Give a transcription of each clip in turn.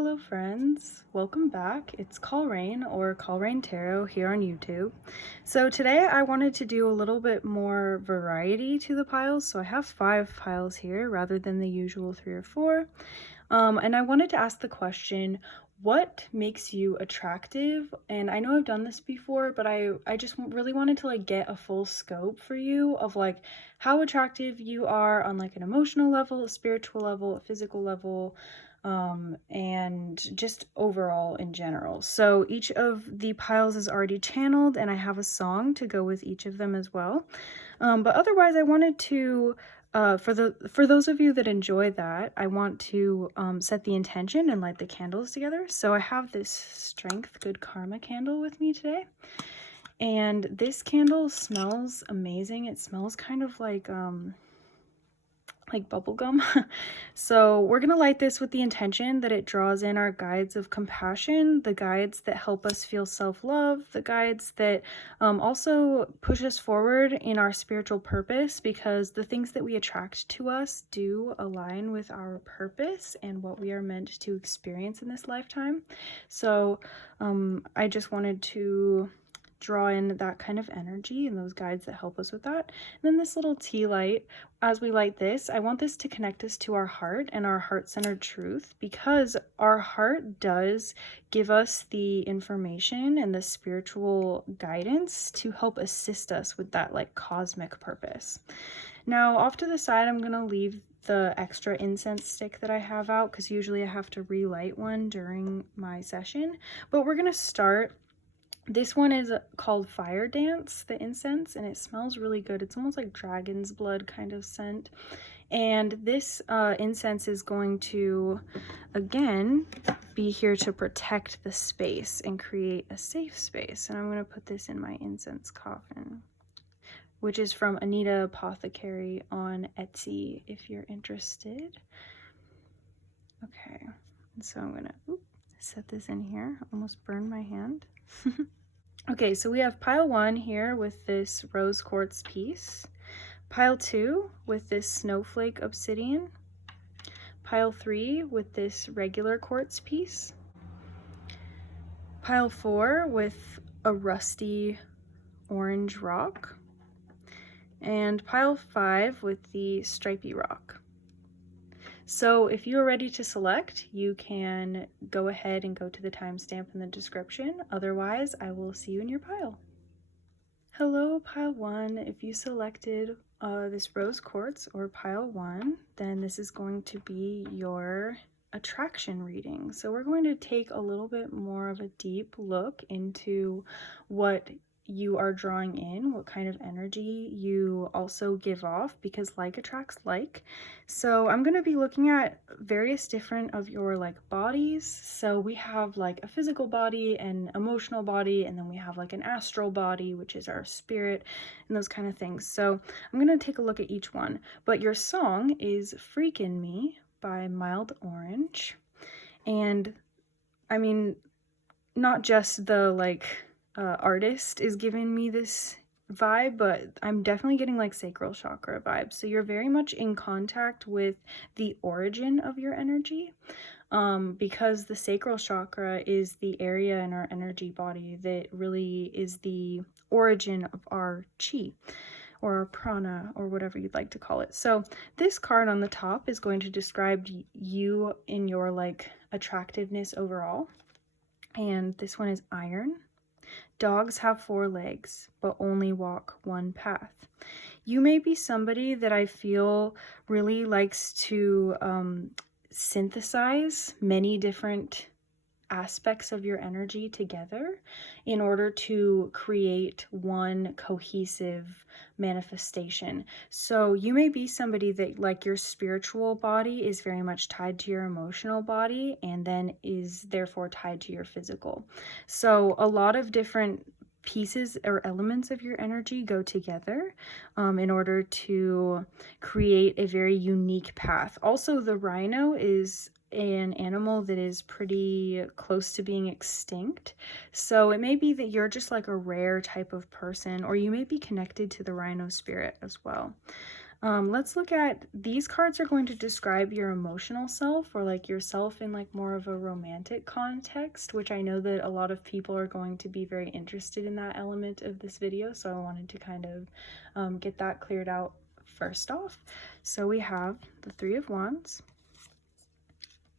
Hello friends, welcome back. It's Call Rain or Call Rain Tarot here on YouTube. So today I wanted to do a little bit more variety to the piles. So I have 5 piles here rather than the usual 3 or 4. And I wanted to ask the question, what makes you attractive? And I know I've done this before, but I just really wanted to get a full scope for you of how attractive you are on an emotional level, a spiritual level, a physical level, and just overall in general. So each of the piles is already channeled and I have a song to go with each of them as well. But otherwise I wanted to for those of you that enjoy that, I want to set the intention and light the candles together. So I have this Strength Good Karma candle with me today. And this candle smells amazing. It smells kind of like bubble gum. So we're gonna light this with the intention that it draws in our guides of compassion, the guides that help us feel self-love, the guides that also push us forward in our spiritual purpose, because the things that we attract to us do align with our purpose and what we are meant to experience in this lifetime. So I just wanted to draw in that kind of energy and those guides that help us with that. And then this little tea light, as we light this, I want this to connect us to our heart and our heart-centered truth, because our heart does give us the information and the spiritual guidance to help assist us with that cosmic purpose. Now off to the side, I'm gonna leave the extra incense stick that I have out, because usually I have to relight one during my session, but we're gonna start. This one is called Fire Dance, the incense, and it smells really good. It's almost like dragon's blood kind of scent. And this incense is going to, again, be here to protect the space and create a safe space. And I'm going to put this in my incense coffin, which is from Anita Apothecary on Etsy, if you're interested. Okay, and so I'm going to set this in here. Almost burned my hand. Okay, so we have pile 1 here with this rose quartz piece, pile 2 with this snowflake obsidian, pile 3 with this regular quartz piece, pile 4 with a rusty orange rock, and pile 5 with the stripy rock. So if you are ready to select, you can go ahead and go to the timestamp in the description. Otherwise, I will see you in your pile. Hello, pile 1. If you selected this rose quartz or pile 1, then this is going to be your attraction reading. So we're going to take a little bit more of a deep look into what you are drawing in, what kind of energy you also give off, because like attracts like. So I'm going to be looking at various different of your bodies. So we have a physical body, an emotional body, and then we have an astral body, which is our spirit, and those kind of things. So I'm going to take a look at each one. But your song is Freakin' Me by Mild Orange. And I mean, not just the artist is giving me this vibe, but I'm definitely getting sacral chakra vibes. So you're very much in contact with the origin of your energy, because the sacral chakra is the area in our energy body that really is the origin of our chi or our prana, or whatever you'd like to call it. So this card on the top is going to describe you in your attractiveness overall. And this one is Iron. Dogs have 4 legs, but only walk one path. You may be somebody that I feel really likes to synthesize many different aspects of your energy together in order to create one cohesive manifestation. So you may be somebody that your spiritual body is very much tied to your emotional body, and then is therefore tied to your physical. So a lot of different pieces or elements of your energy go together in order to create a very unique path. Also, the rhino is an animal that is pretty close to being extinct. So it may be that you're just a rare type of person, or you may be connected to the rhino spirit as well. Let's look at, these cards are going to describe your emotional self, or like yourself in like more of a romantic context, which I know that a lot of people are going to be very interested in that element of this video. So I wanted to kind of get that cleared out first off. So we have the Three of Wands,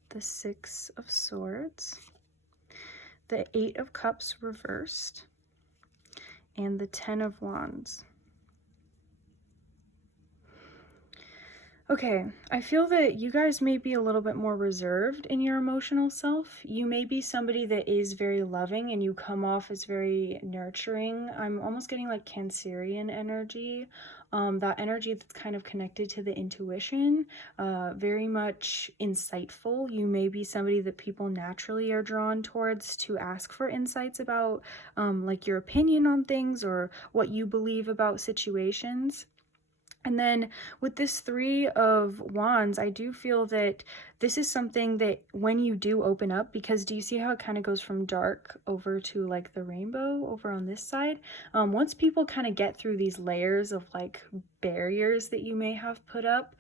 the Six of Swords, the Eight of Cups reversed, and the Ten of Wands. Okay, I feel that you guys may be a little bit more reserved in your emotional self. You may be somebody that is very loving and you come off as very nurturing. I'm almost getting like Cancerian energy, that energy that's kind of connected to the intuition, very much insightful. You may be somebody that people naturally are drawn towards to ask for insights about, like your opinion on things or what you believe about situations. And then with this Three of Wands, I do feel that this is something that when you do open up, because do you see how it kind of goes from dark over to like the rainbow over on this side? Once people kind of get through these layers of like barriers that you may have put up,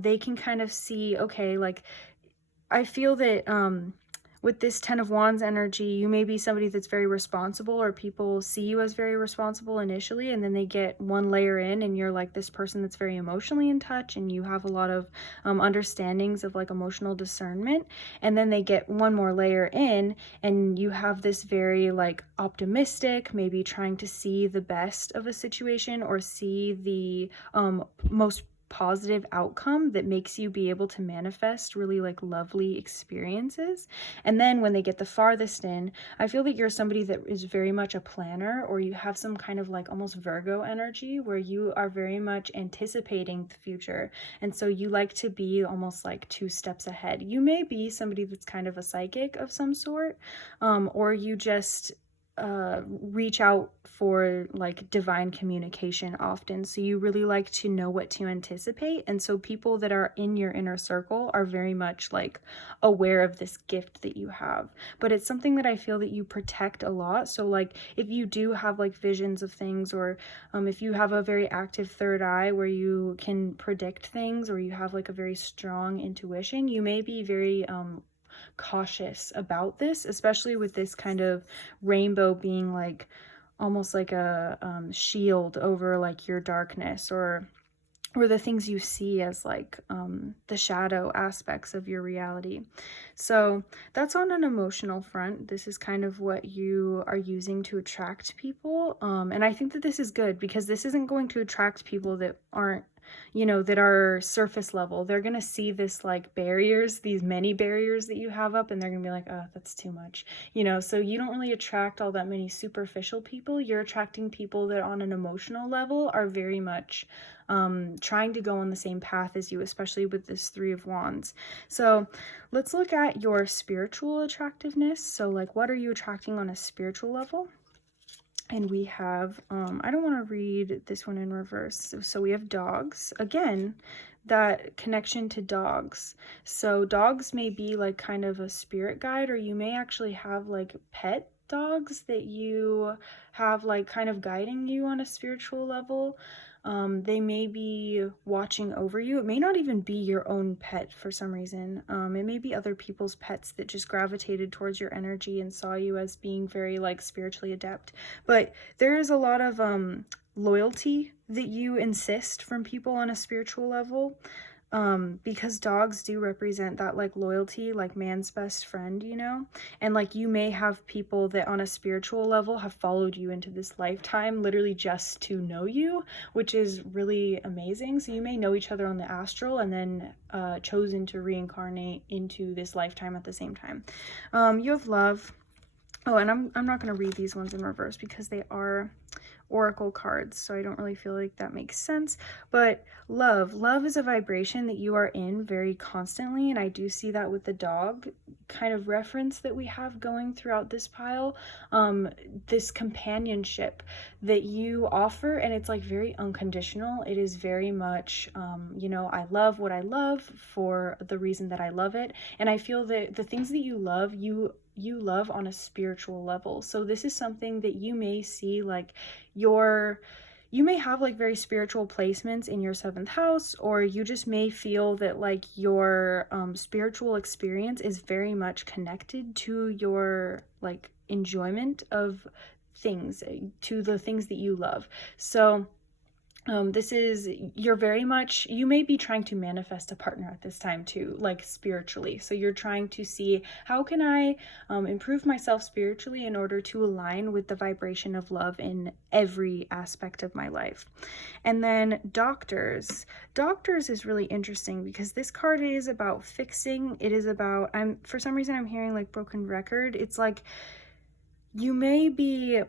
they can kind of see, okay, like I feel that with this Ten of Wands energy, you may be somebody that's very responsible, or people see you as very responsible initially, and then they get one layer in and you're like this person that's very emotionally in touch and you have a lot of understandings of like emotional discernment, and then they get one more layer in and you have this very like optimistic, maybe trying to see the best of a situation or see the most positive outcome that makes you be able to manifest really like lovely experiences. And then when they get the farthest in, I feel that you're somebody that is very much a planner, or you have some kind of like almost Virgo energy where you are very much anticipating the future, and so you like to be almost like 2 steps ahead. You may be somebody that's kind of a psychic of some sort, or you just reach out for like divine communication often. So you really like to know what to anticipate. And so people that are in your inner circle are very much like aware of this gift that you have. But it's something that I feel that you protect a lot. So like if you do have like visions of things, or if you have a very active third eye where you can predict things, or you have like a very strong intuition, you may be very cautious about this, especially with this kind of rainbow being like almost like a shield over like your darkness, or the things you see as like the shadow aspects of your reality. So that's on an emotional front. This is kind of what you are using to attract people, and I think that this is good, because this isn't going to attract people that aren't, you know, that are surface level. They're gonna see this like barriers, these many barriers that you have up, and they're gonna be like, oh, that's too much, you know. So you don't really attract all that many superficial people. You're attracting people that on an emotional level are very much trying to go on the same path as you, especially with this Three of Wands. So let's look at your spiritual attractiveness. So like, what are you attracting on a spiritual level? And we have, I don't want to read this one in reverse. So we have dogs. Again, that connection to dogs. So dogs may be like kind of a spirit guide, or you may actually have like pet dogs that you have like kind of guiding you on a spiritual level. They may be watching over you. It may not even be your own pet for some reason. It may be other people's pets that just gravitated towards your energy and saw you as being very like spiritually adept. But there is a lot of loyalty that you insist from people on a spiritual level. Because dogs do represent that like loyalty, like man's best friend, you know. And like you may have people that on a spiritual level have followed you into this lifetime literally just to know you, which is really amazing. So you may know each other on the astral and then chosen to reincarnate into this lifetime at the same time. You have love. Oh, and I'm not going to read these ones in reverse because they are oracle cards, so I don't really feel like that makes sense. But love is a vibration that you are in very constantly, and I do see that with the dog kind of reference that we have going throughout this pile. This companionship that you offer, and it's like very unconditional. It is very much you know, I love what I love for the reason that I love it, and I feel that the things that you love, you love on a spiritual level. So this is something that you may see like your you may have like very spiritual placements in your 7th house, or you just may feel that like your spiritual experience is very much connected to your like enjoyment of things, to the things that you love. So this is, you're very much, you may be trying to manifest a partner at this time too, like spiritually. So you're trying to see, how can I improve myself spiritually in order to align with the vibration of love in every aspect of my life. And then doctors. Doctors is really interesting because this card is about fixing. It is about, for some reason I'm hearing like broken record. It's like you may be,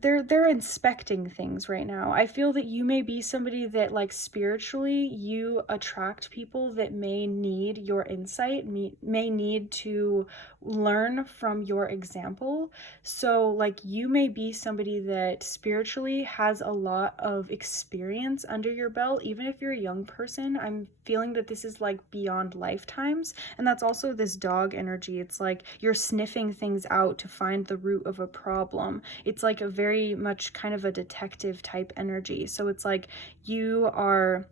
they're inspecting things right now. I feel that you may be somebody that like spiritually you attract people that may need your insight, may need to learn from your example. So like you may be somebody that spiritually has a lot of experience under your belt. Even if you're a young person, I'm feeling that this is like beyond lifetimes. And that's also this dog energy. It's like you're sniffing things out to find the root of a problem. It's like a very much kind of a detective type energy. So it's like you are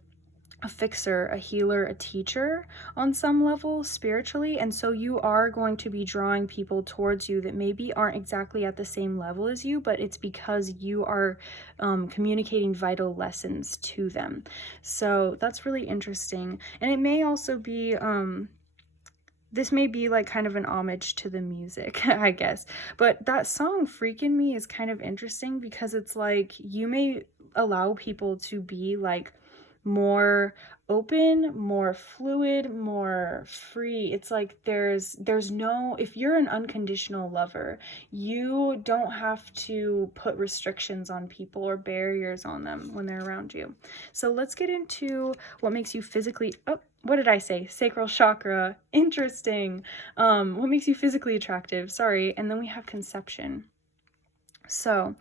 a fixer, a healer, a teacher on some level spiritually. And so you are going to be drawing people towards you that maybe aren't exactly at the same level as you, but it's because you are communicating vital lessons to them. So that's really interesting. And it may also be, this may be like kind of an homage to the music, I guess. But that song Freakin' Me is kind of interesting because it's like you may allow people to be like more open, more fluid, more free. It's like there's no, if you're an unconditional lover, you don't have to put restrictions on people or barriers on them when they're around you. So let's get into what makes you physically, oh, what did I say? Sacral chakra. Interesting. What makes you physically attractive? Sorry. And then we have conception. So,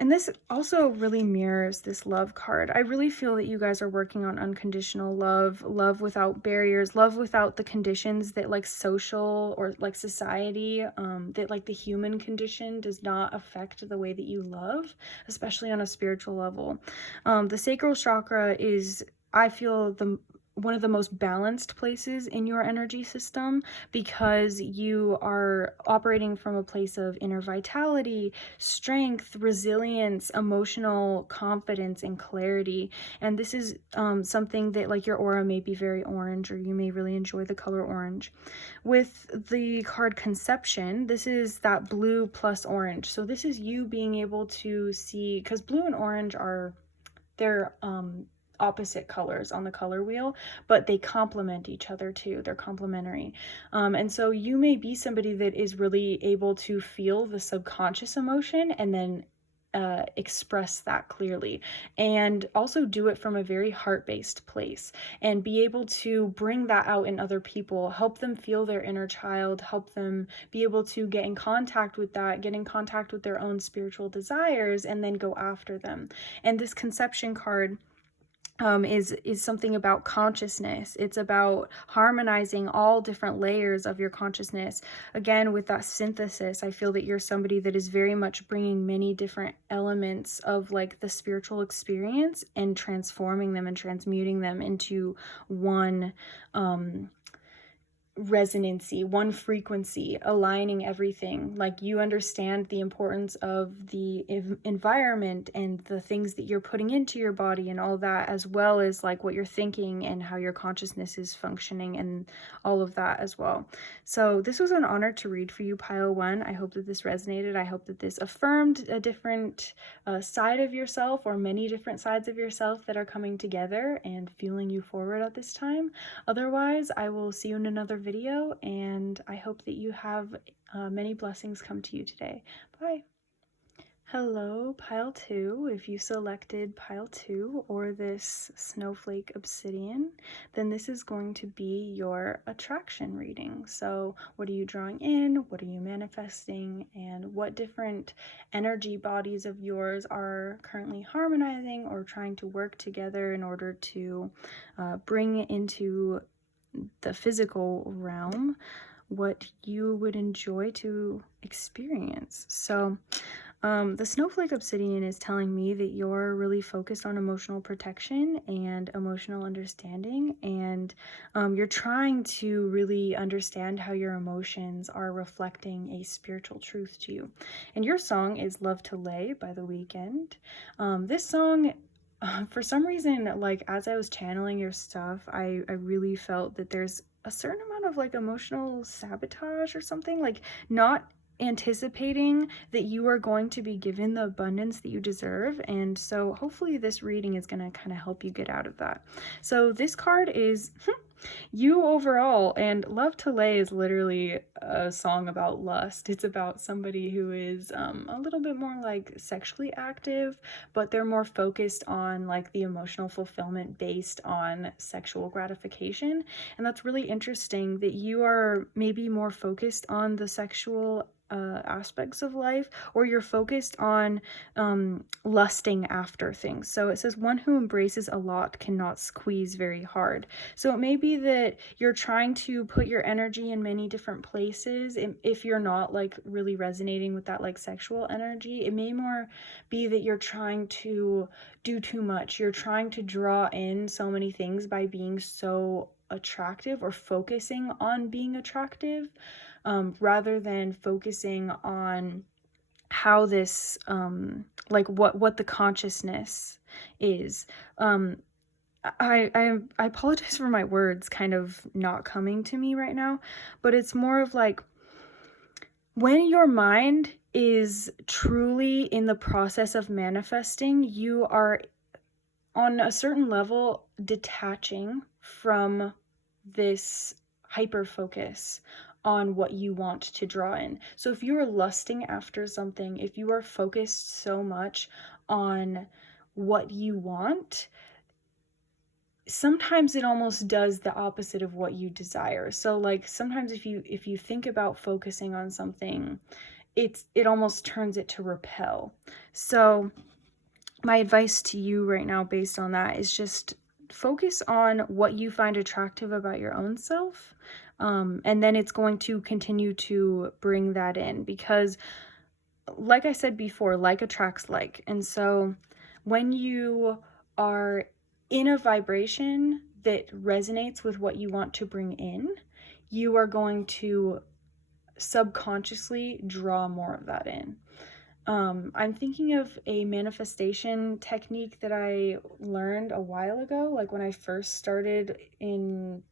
and this also really mirrors this love card. I really feel that you guys are working on unconditional love, love without barriers, love without the conditions that like social or like society, that like the human condition does not affect the way that you love, especially on a spiritual level. The sacral chakra is, I feel, one of the most balanced places in your energy system because you are operating from a place of inner vitality, strength, resilience, emotional confidence, and clarity. And this is something that like your aura may be very orange, or you may really enjoy the color orange. With the card conception, this is that blue plus orange. So this is you being able to see, because blue and orange are, they're opposite colors on the color wheel, but they complement each other too. They're complementary. And so you may be somebody that is really able to feel the subconscious emotion and then express that clearly, and also do it from a very heart-based place, and be able to bring that out in other people, help them feel their inner child, help them be able to get in contact with that, get in contact with their own spiritual desires, and then go after them. And this conception card is something about consciousness. It's about harmonizing all different layers of your consciousness. Again, with that synthesis, I feel that you're somebody that is very much bringing many different elements of like the spiritual experience and transforming them and transmuting them into one resonancy, one frequency, aligning everything. Like you understand the importance of the environment and the things that you're putting into your body and all that, as well as like what you're thinking and how your consciousness is functioning and all of that as well. So this was an honor to read for you, Pile 1. I hope that this resonated. I hope that this affirmed a different side of yourself, or many different sides of yourself that are coming together and fueling you forward at this time. Otherwise, I will see you in another video, and I hope that you have many blessings come to you today. Bye. Hello, Pile 2. If you selected Pile 2 or this Snowflake Obsidian, then this is going to be your attraction reading. So what are you drawing in? What are you manifesting? And what different energy bodies of yours are currently harmonizing or trying to work together in order to bring into the physical realm what you would enjoy to experience. So The snowflake obsidian is telling me that you're really focused on emotional protection and emotional understanding, and you're trying to really understand how your emotions are reflecting a spiritual truth to you. And your song is Love to Lay by The Weeknd. This song, for some reason, like as I was channeling your stuff, I really felt that there's a certain amount of like emotional sabotage or something, like not anticipating that you are going to be given the abundance that you deserve. And so hopefully this reading is going to kind of help you get out of that. So this card is you overall, and Love to Lay is literally a song about lust. It's about somebody who is a little bit more like sexually active, but they're more focused on like the emotional fulfillment based on sexual gratification. And that's really interesting that you are maybe more focused on the sexual aspects of life, or you're focused on lusting after things. So it says, one who embraces a lot cannot squeeze very hard. So it may be that you're trying to put your energy in many different places. If you're not like really resonating with that like sexual energy, it may more be that you're trying to do too much. You're trying to draw in so many things by being so attractive or focusing on being attractive, rather than focusing on how this like what the consciousness is. I apologize for my words kind of not coming to me right now, but it's more of like when your mind is truly in the process of manifesting, you are on a certain level detaching from this hyper focus on what you want to draw in. So if you are lusting after something, if you are focused so much on what you want, sometimes it almost does the opposite of what you desire. So like sometimes if you think about focusing on something, it almost turns it to repel. So my advice to you right now based on that is just focus on what you find attractive about your own self. And then it's going to continue to bring that in, because like I said before, like attracts like. And so when you are in a vibration that resonates with what you want to bring in, you are going to subconsciously draw more of that in. I'm thinking of a manifestation technique that I learned a while ago, like when I first started in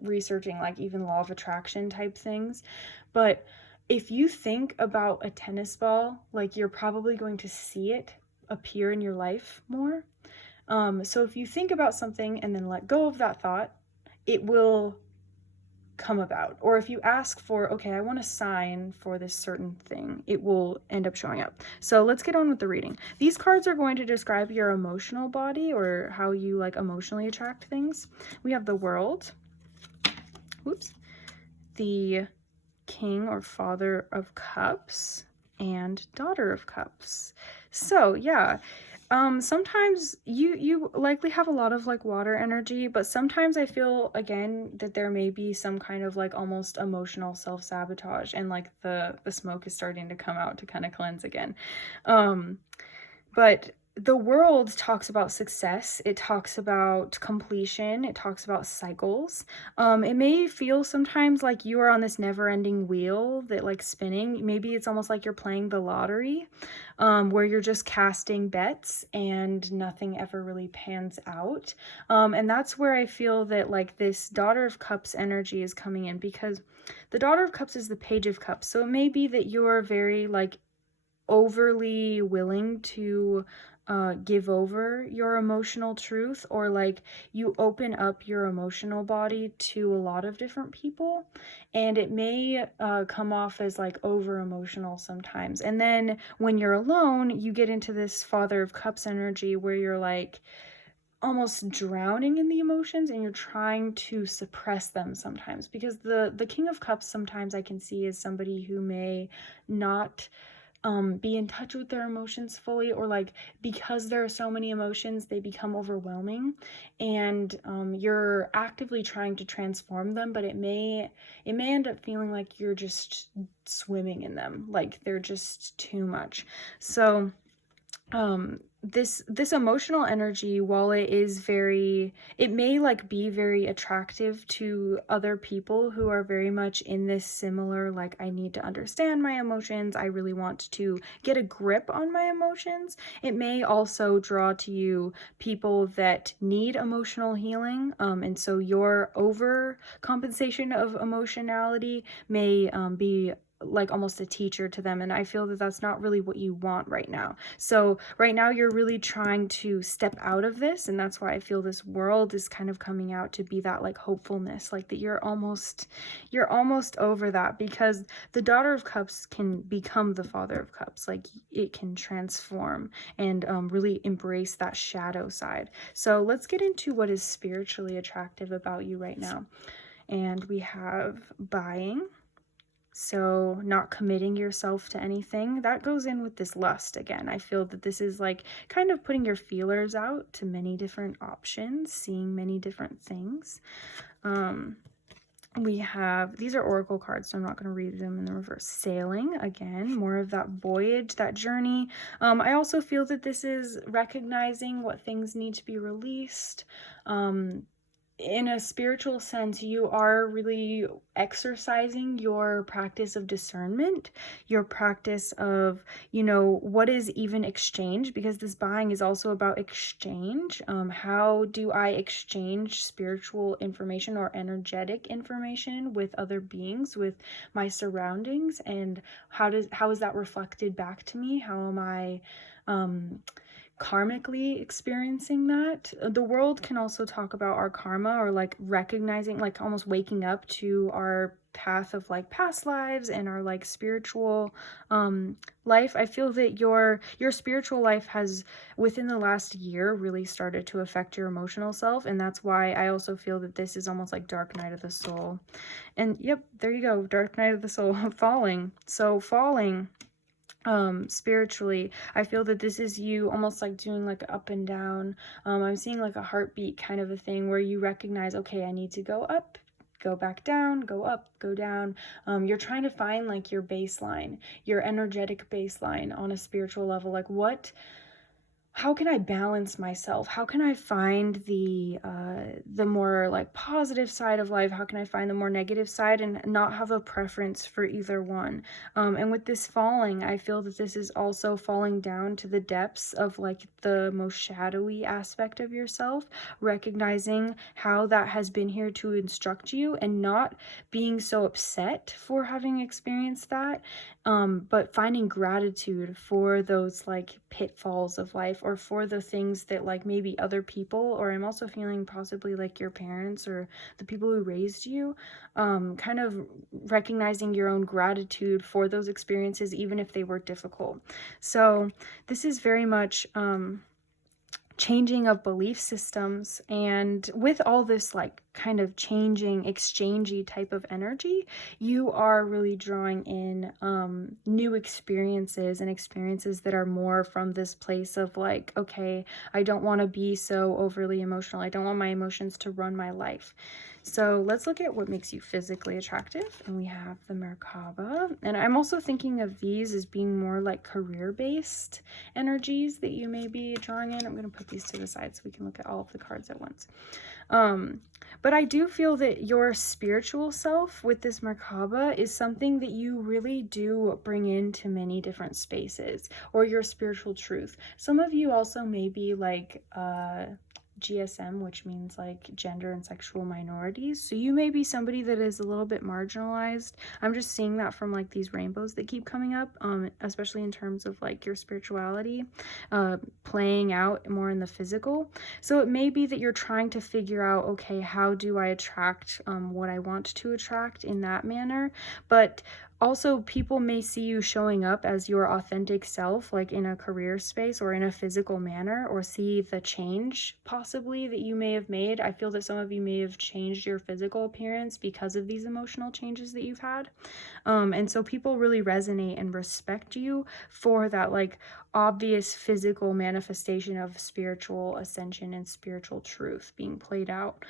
researching like even law of attraction type things. But if you think about a tennis ball, like you're probably going to see it appear in your life more. So if you think about something and then let go of that thought, it will come about. Or if you ask for, okay, I want a sign for this certain thing, it will end up showing up. So let's get on with the reading. These cards are going to describe your emotional body, or how you like emotionally attract things. We have the World, the King or Father of Cups, and Daughter of Cups. So yeah, sometimes you likely have a lot of like water energy, but sometimes I feel again that there may be some kind of like almost emotional self-sabotage, and like the smoke is starting to come out to kind of cleanse again. But the World talks about success, it talks about completion, it talks about cycles. It may feel sometimes like you are on this never-ending wheel that like spinning. Maybe it's almost like you're playing the lottery, where you're just casting bets and nothing ever really pans out. And that's where I feel that like this Daughter of Cups energy is coming in, because the Daughter of Cups is the Page of Cups. So it may be that you're very like overly willing to give over your emotional truth, or like you open up your emotional body to a lot of different people, and it may come off as like over emotional sometimes. And then when you're alone, you get into this Father of Cups energy where you're like almost drowning in the emotions and you're trying to suppress them sometimes, because the King of Cups sometimes I can see as somebody who may not be in touch with their emotions fully, or like because there are so many emotions they become overwhelming, and you're actively trying to transform them, but it may end up feeling like you're just swimming in them, like they're just too much. So this emotional energy, while it may like be very attractive to other people who are very much in this similar, like, I need to understand my emotions, I really want to get a grip on my emotions, it may also draw to you people that need emotional healing, and so your overcompensation of emotionality may be like almost a teacher to them, and I feel that that's not really what you want right now. So right now you're really trying to step out of this, and that's why I feel this world is kind of coming out to be that like hopefulness, like that you're almost over that, because the Daughter of Cups can become the Father of Cups, like it can transform and really embrace that shadow side. So let's get into what is spiritually attractive about you right now. And we have buying. So not committing yourself to anything, that goes in with this lust again. I feel that this is like kind of putting your feelers out to many different options, seeing many different things. We have, these are oracle cards, so I'm not going to read them in the reverse. Sailing, again, more of that voyage, that journey. I also feel that this is recognizing what things need to be released. In a spiritual sense, you are really exercising your practice of discernment, your practice of, what is even exchange, because this buying is also about exchange. How do I exchange spiritual information or energetic information with other beings, with my surroundings, and how is that reflected back to me? How am I karmically experiencing that? The world can also talk about our karma, or like recognizing, like almost waking up to our path of like past lives and our like spiritual life. I feel that your spiritual life has within the last year really started to affect your emotional self, and that's why I also feel that this is almost like dark night of the soul. And yep, there you go, dark night of the soul. Falling. So falling, spiritually, I feel that this is you almost like doing like up and down. I'm seeing like a heartbeat kind of a thing where you recognize, okay, I need to go up, go back down, go up, go down. You're trying to find like your baseline, your energetic baseline on a spiritual level. Like how can I balance myself? How can I find the more like positive side of life? How can I find the more negative side and not have a preference for either one? And with this falling, I feel that this is also falling down to the depths of like the most shadowy aspect of yourself, recognizing how that has been here to instruct you, and not being so upset for having experienced that, but finding gratitude for those like pitfalls of life, or for the things that like maybe other people, or I'm also feeling possibly like your parents or the people who raised you, kind of recognizing your own gratitude for those experiences, even if they were difficult. So this is very much changing of belief systems, and with all this like kind of changing, exchangey type of energy, you are really drawing in new experiences, and experiences that are more from this place of like, okay, I don't want to be so overly emotional, I don't want my emotions to run my life. So let's look at what makes you physically attractive. And we have the Merkaba. And I'm also thinking of these as being more like career-based energies that you may be drawing in. I'm going to put these to the side so we can look at all of the cards at once. But I do feel that your spiritual self with this Merkaba is something that you really do bring into many different spaces, or your spiritual truth. Some of you also may be like GSM, which means like gender and sexual minorities. So you may be somebody that is a little bit marginalized. I'm just seeing that from like these rainbows that keep coming up, especially in terms of like your spirituality playing out more in the physical. So it may be that you're trying to figure out, okay, how do I attract what I want to attract in that manner? But Also, people may see you showing up as your authentic self, like in a career space or in a physical manner, or see the change possibly that you may have made. I feel that some of you may have changed your physical appearance because of these emotional changes that you've had. And so people really resonate and respect you for that like obvious physical manifestation of spiritual ascension and spiritual truth being played out.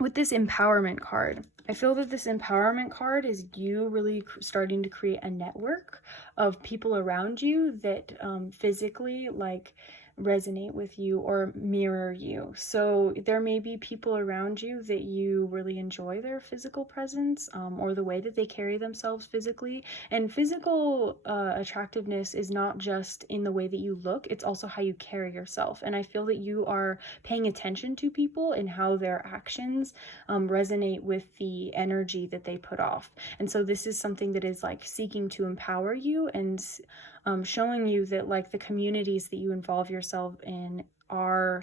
With this empowerment card, I feel that this empowerment card is you really starting to create a network of people around you that physically like resonate with you or mirror you. So there may be people around you that you really enjoy their physical presence or the way that they carry themselves physically. And physical attractiveness is not just in the way that you look, it's also how you carry yourself. And I feel that you are paying attention to people and how their actions resonate with the energy that they put off. And so this is something that is like seeking to empower you and showing you that like the communities that you involve yourself in are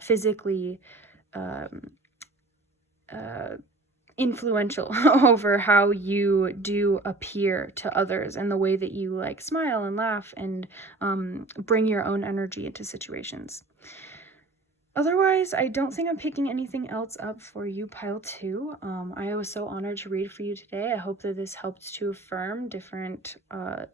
physically influential over how you do appear to others and the way that you like smile and laugh and bring your own energy into situations. Otherwise, I don't think I'm picking anything else up for you, pile 2. I was so honored to read for you today. I hope that this helps to affirm different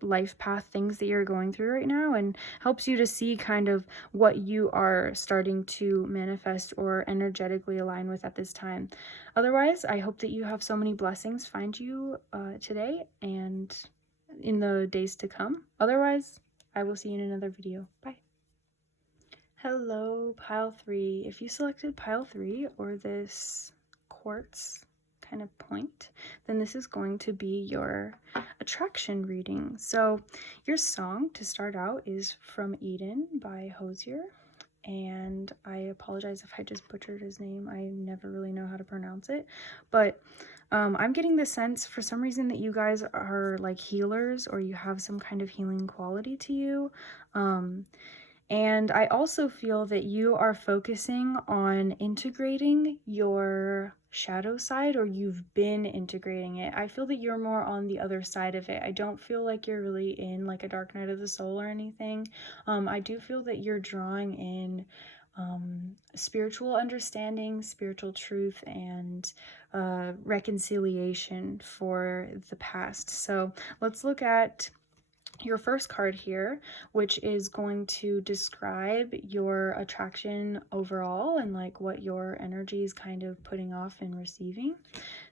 life path things that you're going through right now and helps you to see kind of what you are starting to manifest or energetically align with at this time. Otherwise, I hope that you have so many blessings find you today and in the days to come. Otherwise, I will see you in another video. Bye. Hello, pile 3. If you selected pile 3 or this quartz kind of point, then this is going to be your attraction reading. So your song to start out is From Eden by Hosier. And I apologize if I just butchered his name. I never really know how to pronounce it. But I'm getting the sense for some reason that you guys are like healers or you have some kind of healing quality to you. And I also feel that you are focusing on integrating your shadow side, or you've been integrating it. I feel that you're more on the other side of it. I don't feel like you're really in like a dark night of the soul or anything. I do feel that you're drawing in spiritual understanding, spiritual truth, and reconciliation for the past. So let's look at your first card here, which is going to describe your attraction overall and like what your energy is kind of putting off and receiving.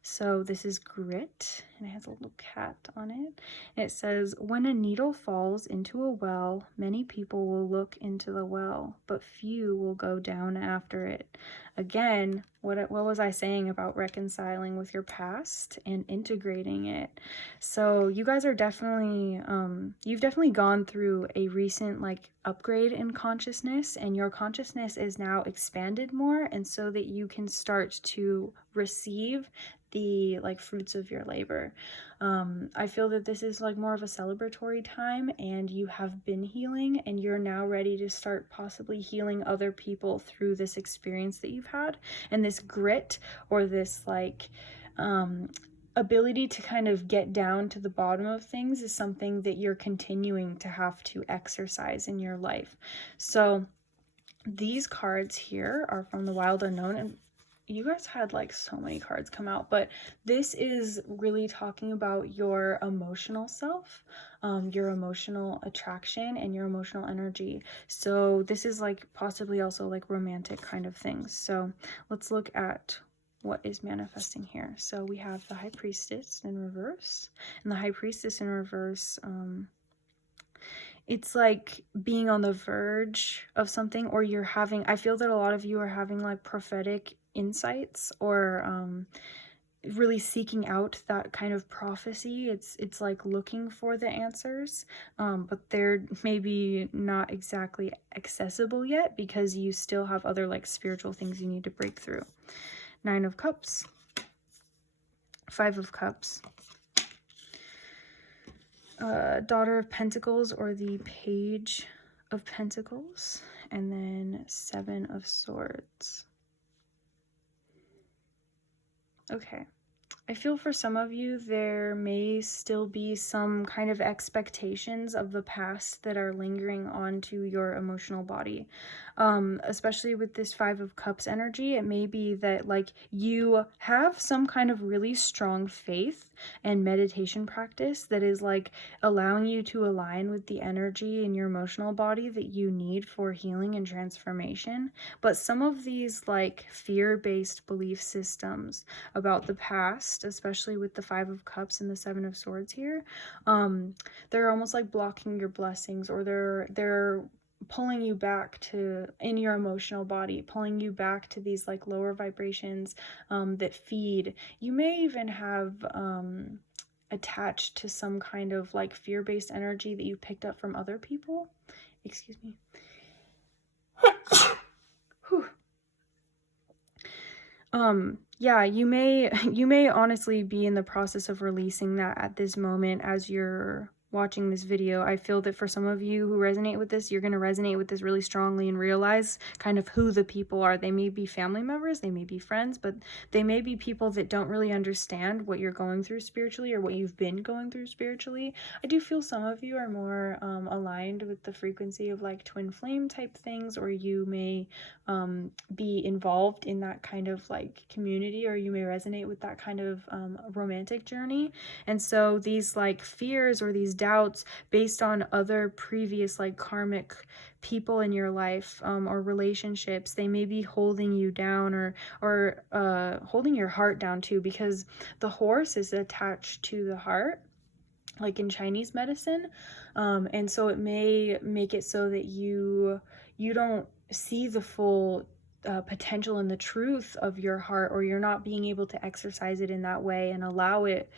So this is Grit, and it has a little cat on it. And it says, when a needle falls into a well, many people will look into the well, but few will go down after it. Again, what was I saying about reconciling with your past and integrating it? So you guys are definitely, you've definitely gone through a recent like upgrade in consciousness, and your consciousness is now expanded more, and so that you can start to receive the like fruits of your labor. I feel that this is like more of a celebratory time, and you have been healing and you're now ready to start possibly healing other people through this experience that you've had. And this grit, or this like ability to kind of get down to the bottom of things, is something that you're continuing to have to exercise in your life. So these cards here are from the Wild Unknown, and you guys had like so many cards come out, but this is really talking about your emotional self, your emotional attraction, and your emotional energy. So this is like possibly also like romantic kind of things. So let's look at what is manifesting here. So we have the High Priestess in reverse, and the High Priestess in reverse, it's like being on the verge of something, or you're having, I feel that a lot of you are having like prophetic insights, or really seeking out that kind of prophecy. It's like looking for the answers, but they're maybe not exactly accessible yet because you still have other like spiritual things you need to break through. 9 of Cups, 5 of Cups, Daughter of Pentacles, or the Page of Pentacles, and then 7 of Swords. Okay, I feel for some of you, there may still be some kind of expectations of the past that are lingering onto your emotional body. Especially with this Five of Cups energy, it may be that like you have some kind of really strong faith and meditation practice that is like allowing you to align with the energy in your emotional body that you need for healing and transformation. But some of these like fear-based belief systems about the past, especially with the Five of Cups and the Seven of Swords here, they're almost like blocking your blessings, or they're pulling you back to in your emotional body, pulling you back to these like lower vibrations that feed. You may even have attached to some kind of like fear-based energy that you picked up from other people. Excuse me. Yeah, you may honestly be in the process of releasing that at this moment as you're watching this video. I feel that for some of you who resonate with this, you're going to resonate with this really strongly and realize kind of who the people are. They may be family members, they may be friends, but they may be people that don't really understand what you're going through spiritually or what you've been going through spiritually. I do feel some of you are more aligned with the frequency of like twin flame type things, or you may be involved in that kind of like community, or you may resonate with that kind of romantic journey. And so these like fears or these doubts based on other previous like karmic people in your life or relationships, they may be holding you down, or holding your heart down too, because the horse is attached to the heart like in Chinese medicine, and so it may make it so that you don't see the full potential and the truth of your heart, or you're not being able to exercise it in that way and allow it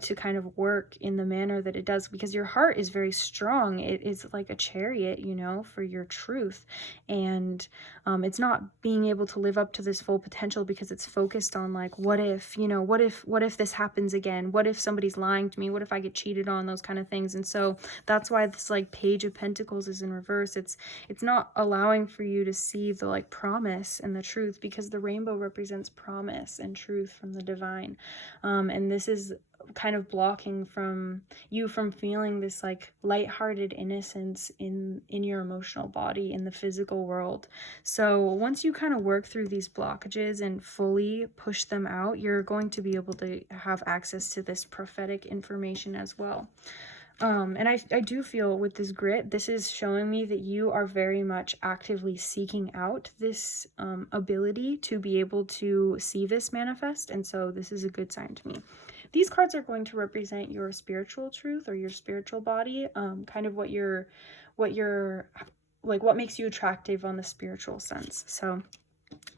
to kind of work in the manner that it does, because your heart is very strong. It is like a chariot, you know, for your truth, and it's not being able to live up to this full potential because it's focused on like, what if, you know, what if this happens again, what if somebody's lying to me, what if I get cheated on, those kind of things. And so that's why this like Page of Pentacles is in reverse. It's not allowing for you to see the like promise and the truth, because the rainbow represents promise and truth from the divine, and this is kind of blocking from you from feeling this like lighthearted innocence in your emotional body in the physical world. So once you kind of work through these blockages and fully push them out, you're going to be able to have access to this prophetic information as well. And I do feel with this grit, this is showing me that you are very much actively seeking out this ability to be able to see this manifest. And so this is a good sign to me. These cards are going to represent your spiritual truth or your spiritual body, kind of what makes you attractive on the spiritual sense. So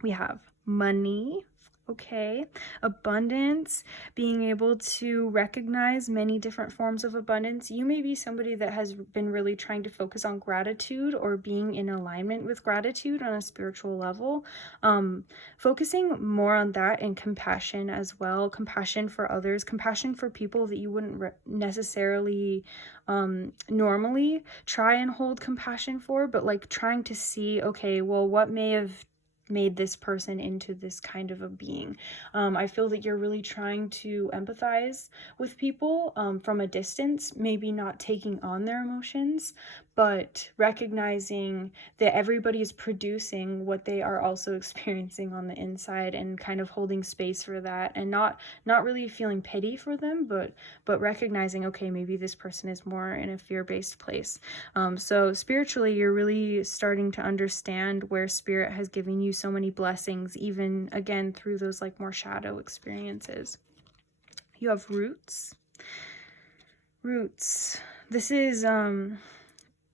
we have money. Okay, abundance, being able to recognize many different forms of abundance. You may be somebody that has been really trying to focus on gratitude or being in alignment with gratitude on a spiritual level. Focusing more on that, and compassion as well. Compassion for others, compassion for people that you wouldn't necessarily normally try and hold compassion for, but like trying to see, okay, well, what may have made this person into this kind of a being. I feel that you're really trying to empathize with people from a distance, maybe not taking on their emotions, but recognizing that everybody is producing what they are also experiencing on the inside, and kind of holding space for that, and not really feeling pity for them, but recognizing, okay, maybe this person is more in a fear-based place. So spiritually, you're really starting to understand where spirit has given you so many blessings, even again through those like more shadow experiences. You have roots. This is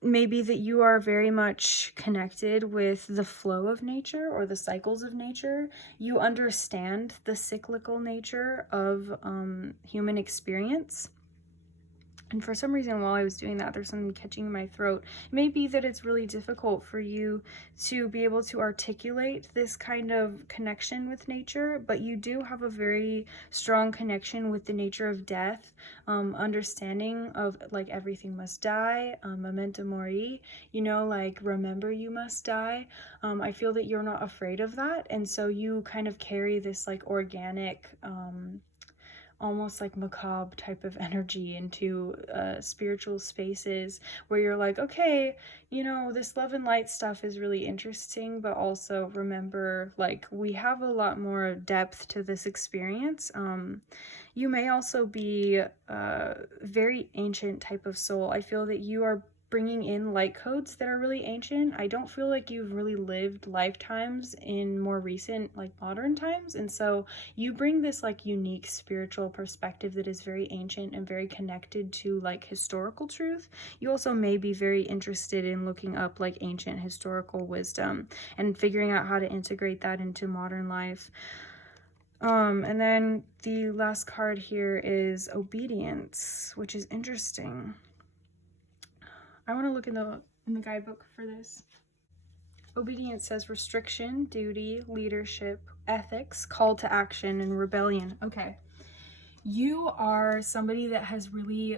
maybe that you are very much connected with the flow of nature or the cycles of nature. You understand the cyclical nature of human experience. And for some reason, while I was doing that, there's something catching in my throat. It may be that it's really difficult for you to be able to articulate this kind of connection with nature, but you do have a very strong connection with the nature of death, understanding of like everything must die, memento mori, you know, like remember you must die. I feel that you're not afraid of that, and so you kind of carry this like organic almost like macabre type of energy into spiritual spaces where you're like, okay, you know, this love and light stuff is really interesting, but also remember, like, we have a lot more depth to this experience. You may also be a very ancient type of soul. I feel that you are bringing in light codes that are really ancient. I don't feel like you've really lived lifetimes in more recent, like, modern times, and so you bring this like unique spiritual perspective that is very ancient and very connected to like historical truth. You also may be very interested in looking up like ancient historical wisdom and figuring out how to integrate that into modern life. And then the last card here is obedience, which is interesting. I want to look in the guidebook for this. Obedience says restriction, duty, leadership, ethics, call to action, and rebellion. Okay. You are somebody that has really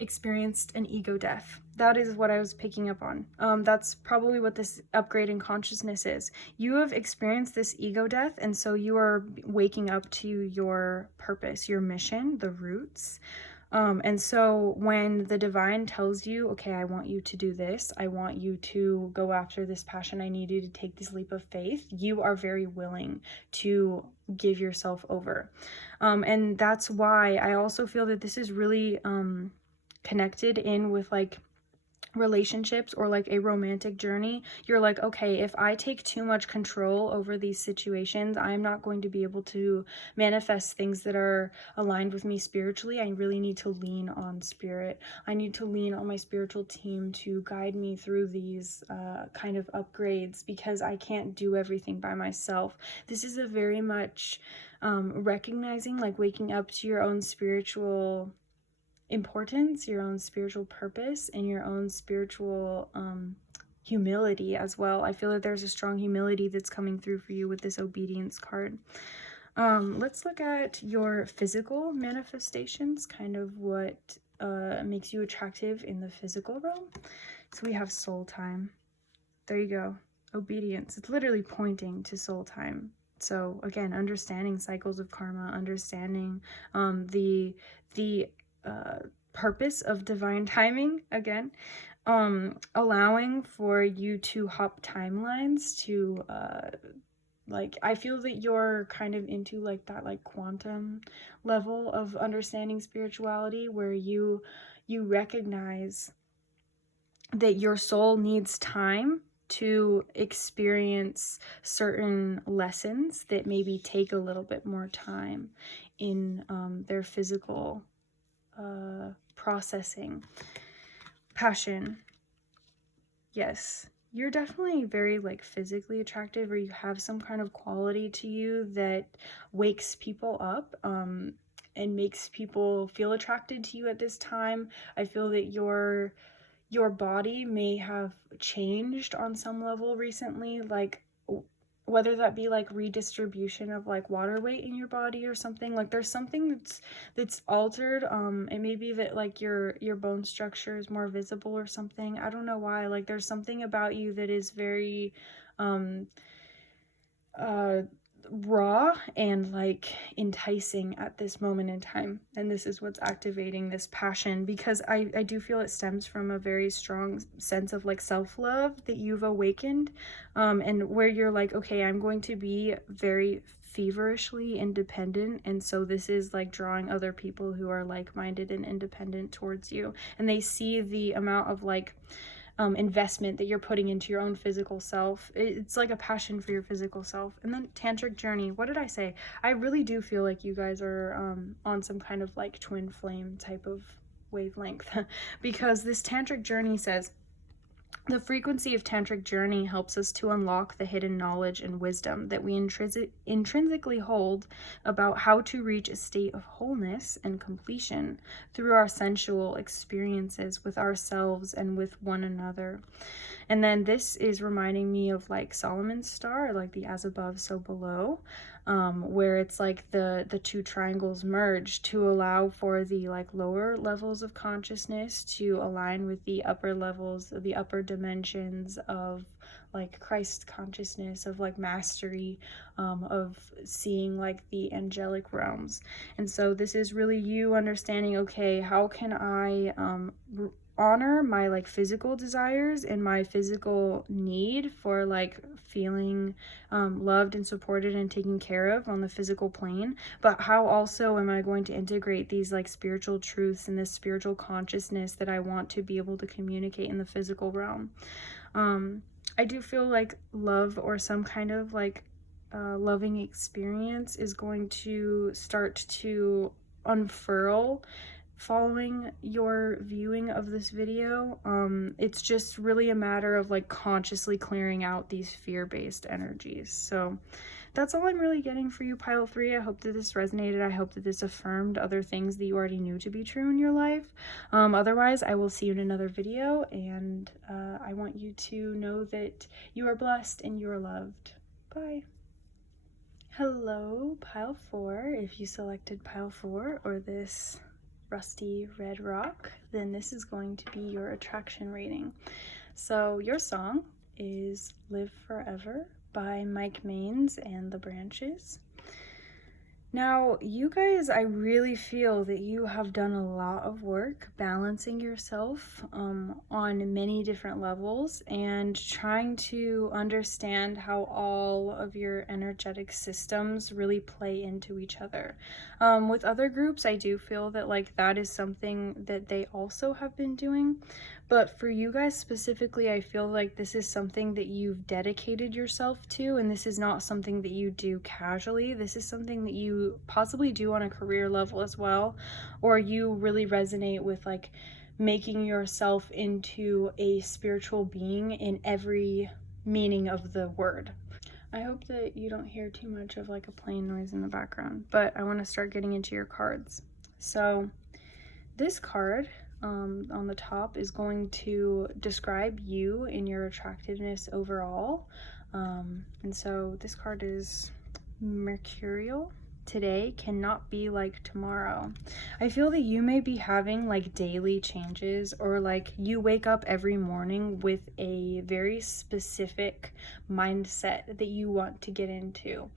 experienced an ego death. That is what I was picking up on. That's probably what this upgrade in consciousness is. You have experienced this ego death, and so you are waking up to your purpose, your mission, the roots. And so when the divine tells you, okay, I want you to do this, I want you to go after this passion, I need you to take this leap of faith, you are very willing to give yourself over. And that's why I also feel that this is really connected in with like relationships or like a romantic journey. You're like, okay, if I take too much control over these situations, I'm not going to be able to manifest things that are aligned with me spiritually. I really need to lean on spirit. I need to lean on my spiritual team to guide me through these kind of upgrades, because I can't do everything by myself. This is a very much recognizing, like waking up to your own spiritual importance, your own spiritual purpose, and your own spiritual humility as well. I feel that there's a strong humility that's coming through for you with this obedience card. Let's look at your physical manifestations, kind of what makes you attractive in the physical realm. So we have soul time. There you go. Obedience. It's literally pointing to soul time. So again, understanding cycles of karma, understanding the purpose of divine timing, again, allowing for you to hop timelines to like, I feel that you're kind of into like that like quantum level of understanding spirituality, where you recognize that your soul needs time to experience certain lessons that maybe take a little bit more time in their physical processing. Passion. Yes, you're definitely very like physically attractive, or you have some kind of quality to you that wakes people up and makes people feel attracted to you at this time. I feel that your body may have changed on some level recently, like whether that be like redistribution of like water weight in your body or something. Like there's something that's altered. It may be that like your bone structure is more visible or something. I don't know why. Like there's something about you that is very raw and like enticing at this moment in time, and this is what's activating this passion, because I do feel it stems from a very strong sense of like self-love that you've awakened, and where you're like, okay, I'm going to be very feverishly independent, and so this is like drawing other people who are like-minded and independent towards you, and they see the amount of like investment that you're putting into your own physical self. It's like a passion for your physical self. And then tantric journey. What did I say? I really do feel like you guys are on some kind of like twin flame type of wavelength, because this tantric journey says, the frequency of tantric journey helps us to unlock the hidden knowledge and wisdom that we intrinsically hold about how to reach a state of wholeness and completion through our sensual experiences with ourselves and with one another. And then this is reminding me of like Solomon's star, like the as above, so below, where it's like the two triangles merge to allow for the like lower levels of consciousness to align with the upper levels, the upper dimensions of like Christ consciousness, of like mastery, of seeing like the angelic realms. And so this is really you understanding, okay, how can I honor my like physical desires and my physical need for like feeling loved and supported and taken care of on the physical plane, but how also am I going to integrate these like spiritual truths and this spiritual consciousness that I want to be able to communicate in the physical realm. I do feel like love, or some kind of like loving experience, is going to start to unfurl following your viewing of this video. It's just really a matter of like consciously clearing out these fear-based energies. So that's all I'm really getting for you, pile 3. I hope that this resonated. I hope that this affirmed other things that you already knew to be true in your life. Otherwise, I will see you in another video, and I want you to know that you are blessed and you are loved. Bye. Hello, pile 4. If you selected pile 4 or this rusty red rock, then this is going to be your attraction reading. So your song is Live Forever by Mike Maines and the Branches. Now, you guys, I really feel that you have done a lot of work balancing yourself on many different levels, and trying to understand how all of your energetic systems really play into each other. With other groups, I do feel that like that is something that they also have been doing. But for you guys specifically, I feel like this is something that you've dedicated yourself to, and this is not something that you do casually. This is something that you possibly do on a career level as well, or you really resonate with like making yourself into a spiritual being in every meaning of the word. I hope that you don't hear too much of like a plane noise in the background, but I want to start getting into your cards. So this card on the top is going to describe you in your attractiveness overall. And so this card is Mercurial. Today cannot be like tomorrow. I feel that you may be having like daily changes, or like you wake up every morning with a very specific mindset that you want to get into.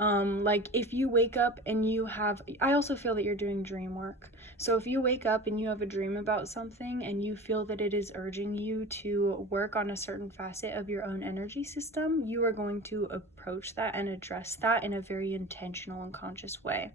Like if you wake up and you have, I also feel that you're doing dream work. So if you wake up and you have a dream about something and you feel that it is urging you to work on a certain facet of your own energy system, you are going to approach that and address that in a very intentional and conscious way.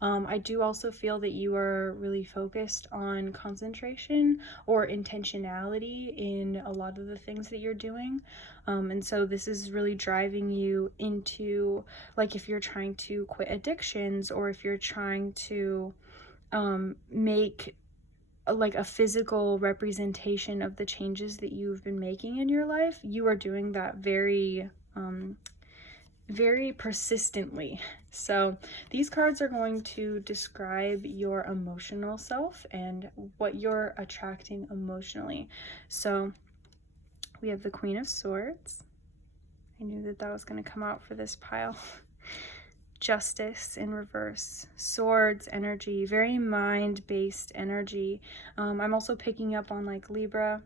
I do also feel that you are really focused on concentration or intentionality in a lot of the things that you're doing. And so this is really driving you into, like, if you're trying to quit addictions, or if you're trying to make like a physical representation of the changes that you've been making in your life, you are doing that very persistently. So these cards are going to describe your emotional self and what you're attracting emotionally. So we have the Queen of Swords. I knew that that was going to come out for this pile. Justice in reverse. Swords energy, very mind-based energy. I'm also picking up on like Libra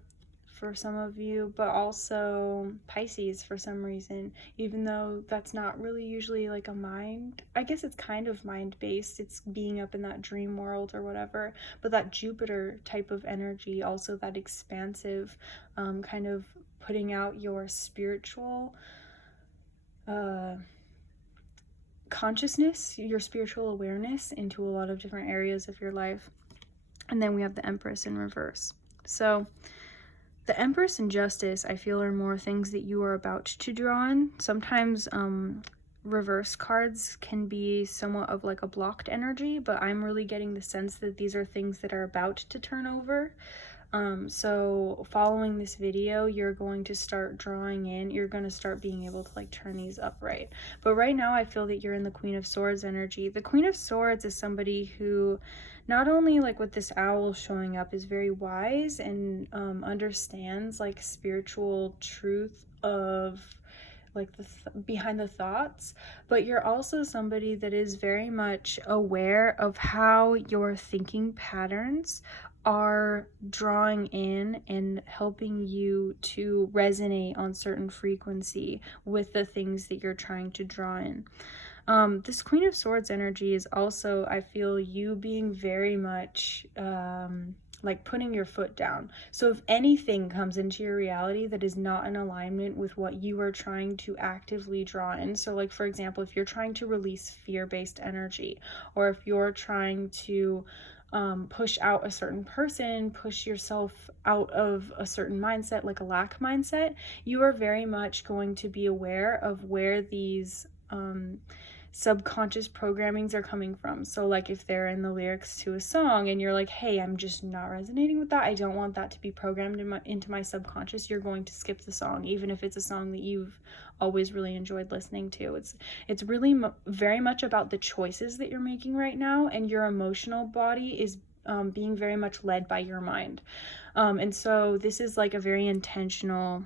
for some of you, but also Pisces for some reason, even though that's not really usually like a mind, I guess it's kind of mind-based, it's being up in that dream world or whatever, but that Jupiter type of energy, also that expansive kind of putting out your spiritual consciousness, your spiritual awareness into a lot of different areas of your life. And then we have the Empress in reverse. So the Empress and Justice, I feel, are more things that you are about to draw on. Sometimes reverse cards can be somewhat of like a blocked energy, but I'm really getting the sense that these are things that are about to turn over. So following this video, you're going to start drawing in, you're going to start being able to like turn these upright. But right now I feel that you're in the Queen of Swords energy. The Queen of Swords is somebody who not only, like with this owl showing up, is very wise and understands like spiritual truth of like behind the thoughts, but you're also somebody that is very much aware of how your thinking patterns are drawing in and helping you to resonate on certain frequency with the things that you're trying to draw in. This Queen of Swords energy is also, I feel, you being very much like putting your foot down. So if anything comes into your reality that is not in alignment with what you are trying to actively draw in, so like for example, if you're trying to release fear-based energy, or if you're trying to push out a certain person, push yourself out of a certain mindset, like a lack mindset, you are very much going to be aware of where these subconscious programmings are coming from. So like if they're in the lyrics to a song and you're like, hey, I'm just not resonating with that, I don't want that to be programmed into my subconscious, you're going to skip the song, even if it's a song that you've always really enjoyed listening to. It's really very much about the choices that you're making right now, and your emotional body is being very much led by your mind. And so this is like a very intentional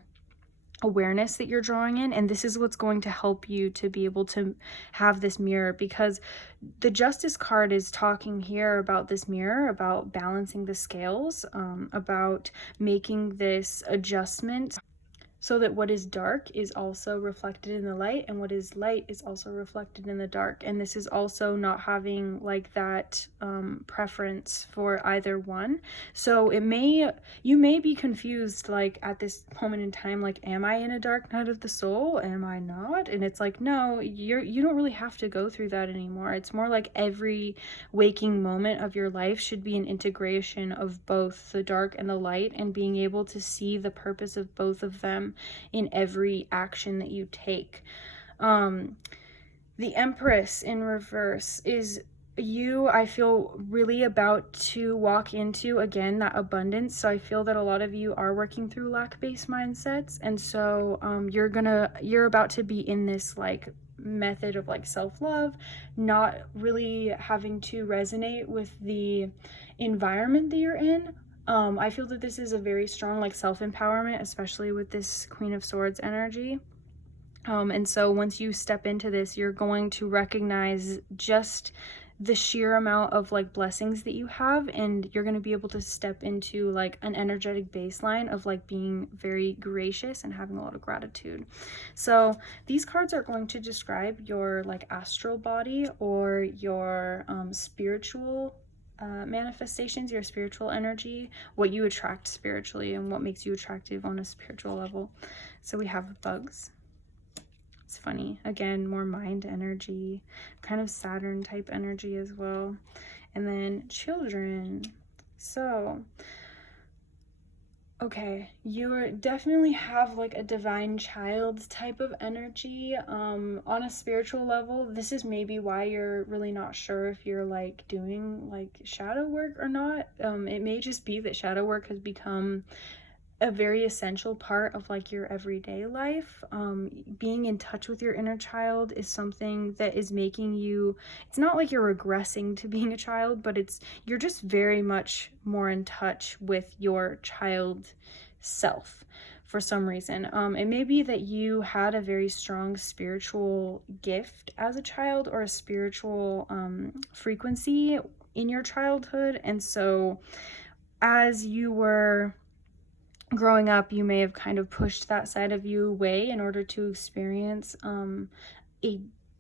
awareness that you're drawing in, and this is what's going to help you to be able to have this mirror, because the Justice card is talking here about this mirror, about balancing the scales, about making this adjustment so that what is dark is also reflected in the light, and what is light is also reflected in the dark. And this is also not having like that preference for either one. So you may be confused, like at this moment in time, like, am I in a dark night of the soul? Am I not? And it's like, no, you don't really have to go through that anymore. It's more like every waking moment of your life should be an integration of both the dark and the light, and being able to see the purpose of both of them in every action that you take. The Empress in reverse is you, I feel, really about to walk into, again, that abundance. So I feel that a lot of you are working through lack-based mindsets, and so you're about to be in this like method of like self-love, not really having to resonate with the environment that you're in. I feel that this is a very strong like self-empowerment, especially with this Queen of Swords energy. And so once you step into this, you're going to recognize just the sheer amount of like blessings that you have, and you're going to be able to step into like an energetic baseline of like being very gracious and having a lot of gratitude. So these cards are going to describe your like astral body, or your spiritual manifestations, your spiritual energy, what you attract spiritually, and what makes you attractive on a spiritual level. So we have bugs. It's funny, again, more mind energy, kind of Saturn type energy as well. And then children. So okay, you definitely have like a divine child type of energy. On a spiritual level, this is maybe why you're really not sure if you're like doing like shadow work or not. It may just be that shadow work has become a very essential part of like your everyday life. Being in touch with your inner child is something that is making you, it's not like you're regressing to being a child, but you're just very much more in touch with your child self for some reason. It may be that you had a very strong spiritual gift as a child, or a spiritual frequency in your childhood, and so as you were growing up, you may have kind of pushed that side of you away in order to experience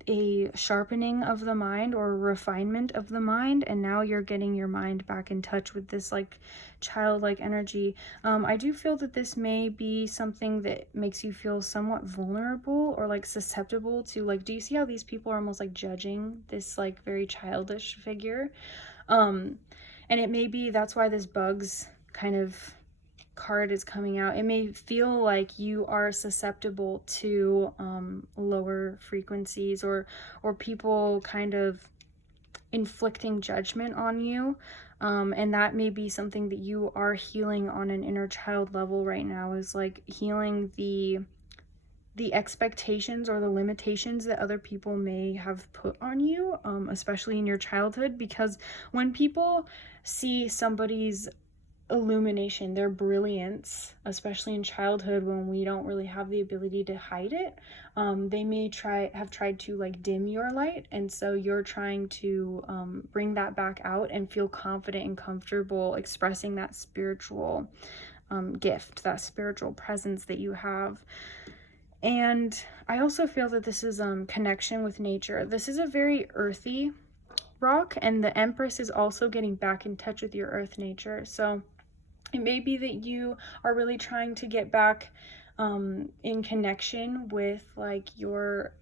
a sharpening of the mind, or a refinement of the mind, and now you're getting your mind back in touch with this like childlike energy. I do feel that this may be something that makes you feel somewhat vulnerable, or like susceptible to like, do you see how these people are almost like judging this like very childish figure? And it may be that's why this bugs kind of card is coming out. It may feel like you are susceptible to lower frequencies, or people kind of inflicting judgment on you, and that may be something that you are healing on an inner child level right now, is like healing the expectations or the limitations that other people may have put on you, especially in your childhood. Because when people see somebody's illumination, their brilliance, especially in childhood when we don't really have the ability to hide it. They may have tried to like dim your light, and so you're trying to bring that back out and feel confident and comfortable expressing that spiritual gift, that spiritual presence that you have. And I also feel that this is connection with nature. This is a very earthy rock, and the Empress is also getting back in touch with your earth nature. So it may be that you are really trying to get back in connection with like your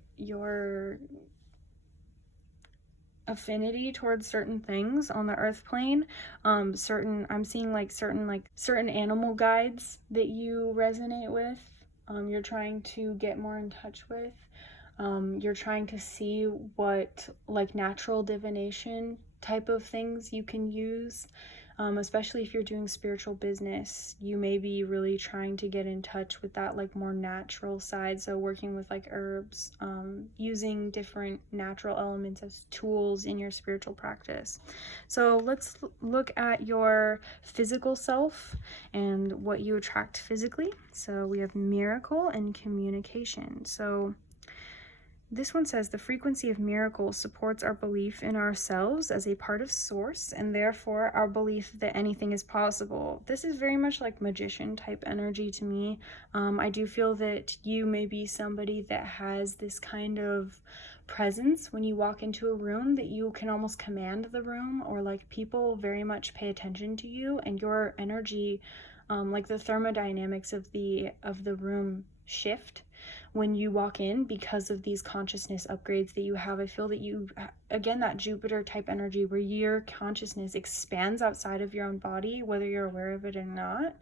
affinity towards certain things on the earth plane. I'm seeing like certain animal guides that you resonate with. You're trying to get more in touch with. You're trying to see what like natural divination type of things you can use. Especially if you're doing spiritual business, you may be really trying to get in touch with that like more natural side. So working with like herbs, using different natural elements as tools in your spiritual practice. So let's look at your physical self and what you attract physically. So we have miracle and communication. So this one says the frequency of miracles supports our belief in ourselves as a part of source, and therefore our belief that anything is possible. This is very much like magician type energy to me. I do feel that you may be somebody that has this kind of presence when you walk into a room, that you can almost command the room, or like people very much pay attention to you, and your energy, like the thermodynamics of the room shift when you walk in because of these consciousness upgrades that you have. I feel that you, again, that Jupiter type energy where your consciousness expands outside of your own body, whether you're aware of it or not.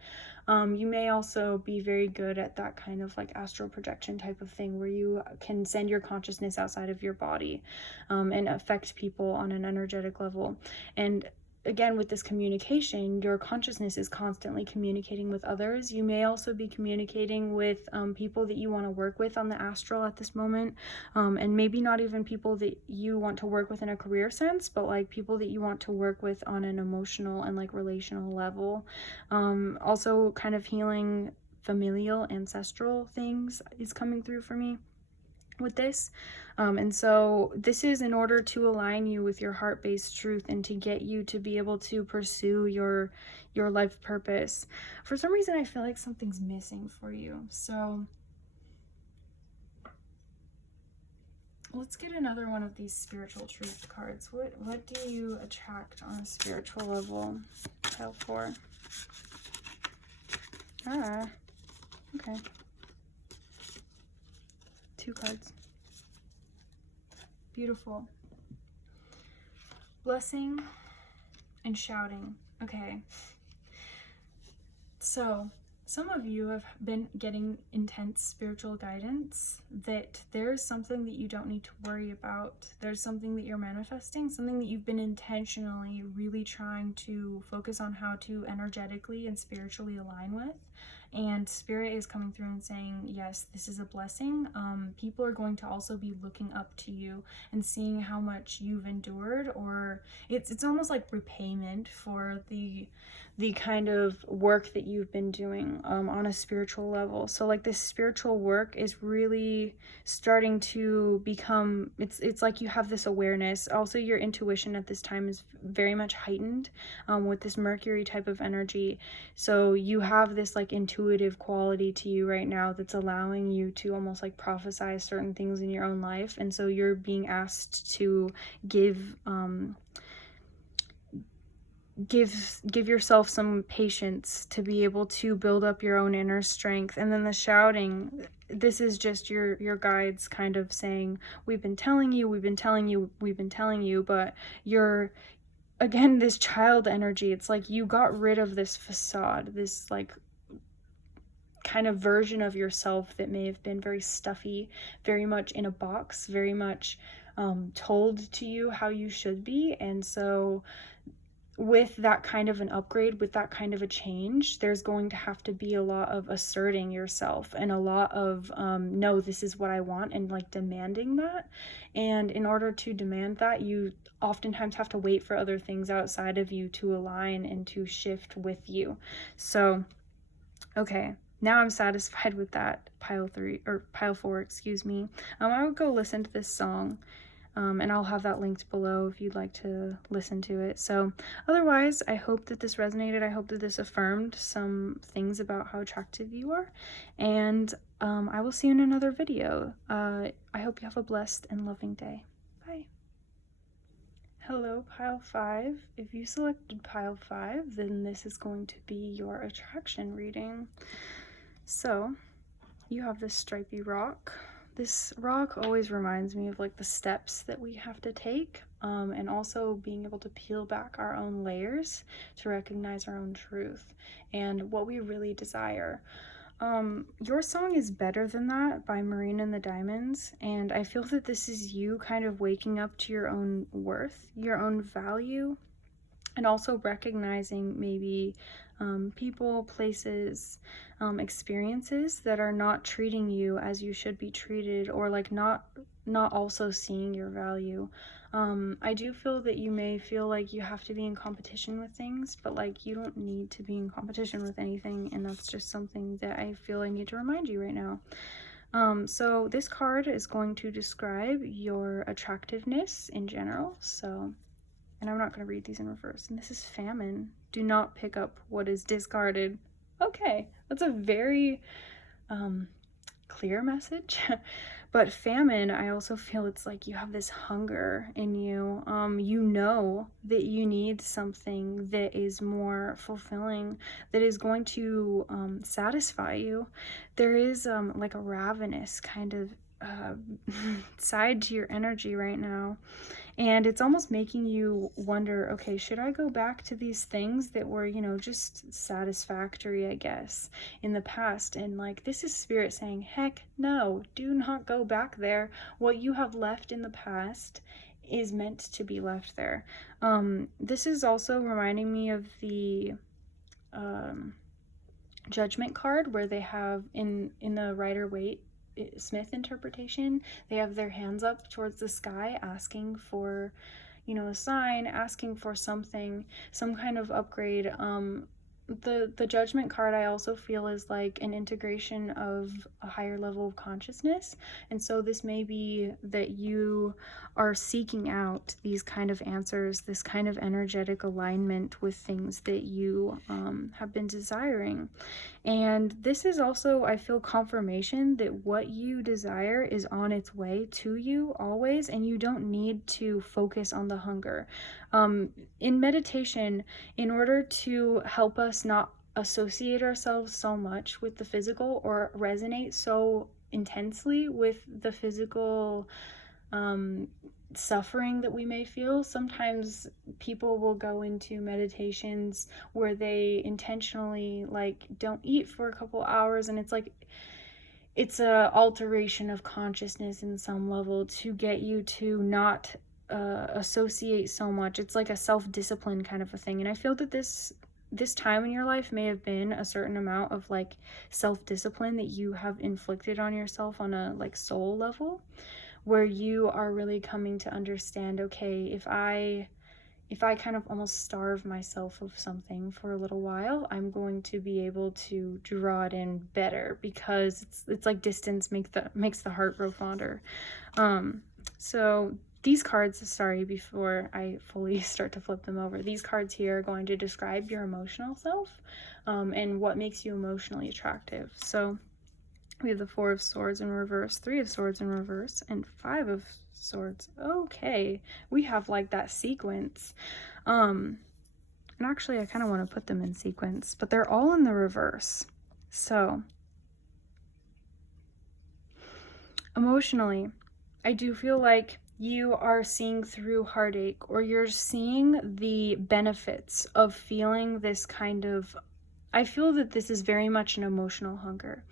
You may also be very good at that kind of like astral projection type of thing where you can send your consciousness outside of your body and affect people on an energetic level. And again, with this communication, your consciousness is constantly communicating with others. You may also be communicating with people that you want to work with on the astral at this moment, and maybe not even people that you want to work with in a career sense, but like people that you want to work with on an emotional and like relational level. Also kind of healing familial, ancestral things is coming through for me with this. And so this is in order to align you with your heart-based truth and to get you to be able to pursue your life purpose. For some reason, I feel like something's missing for you. So let's get another one of these spiritual truth cards. What do you attract on a spiritual level? Pile 4. Okay. 2 cards. Beautiful. Blessing and shouting. Okay. So, some of you have been getting intense spiritual guidance that there's something that you don't need to worry about. There's something that you're manifesting, something that you've been intentionally really trying to focus on how to energetically and spiritually align with. And Spirit is coming through and saying, yes, this is a blessing. People are going to also be looking up to you and seeing how much you've endured, or it's almost like repayment for the kind of work that you've been doing on a spiritual level. So like this spiritual work is really starting to become, it's like you have this awareness. Also, your intuition at this time is very much heightened with this Mercury type of energy. So you have this like intuitive quality to you right now that's allowing you to almost like prophesize certain things in your own life. And so you're being asked to give yourself some patience to be able to build up your own inner strength. And then the shouting, this is just your guides kind of saying, we've been telling you, but you're, again, this child energy. It's like you got rid of this facade, this like kind of version of yourself that may have been very stuffy, very much in a box, very much told to you how you should be. And so with that kind of an upgrade, with that kind of a change, there's going to have to be a lot of asserting yourself and a lot of no, this is what I want, and like demanding that. And in order to demand that, you oftentimes have to wait for other things outside of you to align and to shift with you. So okay, now I'm satisfied with that pile 4, excuse me. I would go listen to this song. And I'll have that linked below if you'd like to listen to it. So otherwise, I hope that this resonated. I hope that this affirmed some things about how attractive you are. And I will see you in another video. I hope you have a blessed and loving day. Bye. Hello, pile 5. If you selected pile 5, then this is going to be your attraction reading. So you have this stripy rock. This rock always reminds me of like the steps that we have to take, and also being able to peel back our own layers to recognize our own truth and what we really desire. Your song is Better Than That by Marina and the Diamonds, and I feel that this is you kind of waking up to your own worth, your own value, and also recognizing maybe people, places, experiences that are not treating you as you should be treated, or like not also seeing your value. I do feel that you may feel like you have to be in competition with things, but like you don't need to be in competition with anything, and that's just something that I feel I need to remind you right now. So this card is going to describe your attractiveness in general. So, and I'm not going to read these in reverse. And this is Famine. Do not pick up what is discarded. Okay, that's a very clear message. But Famine, I also feel it's like you have this hunger in you. You know that you need something that is more fulfilling, that is going to satisfy you. There is like a ravenous kind of side to your energy right now, and it's almost making you wonder, okay, should I go back to these things that were, you know, just satisfactory, I guess, in the past? And like, this is spirit saying, heck no, do not go back there. What you have left in the past is meant to be left there. This is also reminding me of the Judgment card, where they have in the Rider-Waite Smith interpretation, they have their hands up towards the sky, asking for, you know, a sign, asking for something, some kind of upgrade. The Judgment card, I also feel, is like an integration of a higher level of consciousness, and so this may be that you are seeking out these kind of answers, this kind of energetic alignment with things that you have been desiring. And this is also, I feel, confirmation that what you desire is on its way to you always, and you don't need to focus on the hunger. In meditation, in order to help us not associate ourselves so much with the physical or resonate so intensely with the physical suffering that we may feel, sometimes people will go into meditations where they intentionally like don't eat for a couple hours, and it's like it's a alteration of consciousness in some level to get you to not associate so much. It's like a self-discipline kind of a thing, and I feel that this time in your life may have been a certain amount of like self-discipline that you have inflicted on yourself on a like soul level, where you are really coming to understand, okay, if I kind of almost starve myself of something for a little while, I'm going to be able to draw it in better, because it's like distance makes the heart grow fonder. So these cards, sorry, before I fully start to flip them over, these cards here are going to describe your emotional self, and what makes you emotionally attractive. So we have the 4 of Swords in reverse, 3 of Swords in reverse, and 5 of Swords. Okay, we have like that sequence. And actually I kind of want to put them in sequence, but they're all in the reverse. So emotionally, I do feel like you are seeing through heartache, or you're seeing the benefits of feeling this kind of, I feel that this is very much an emotional hunger.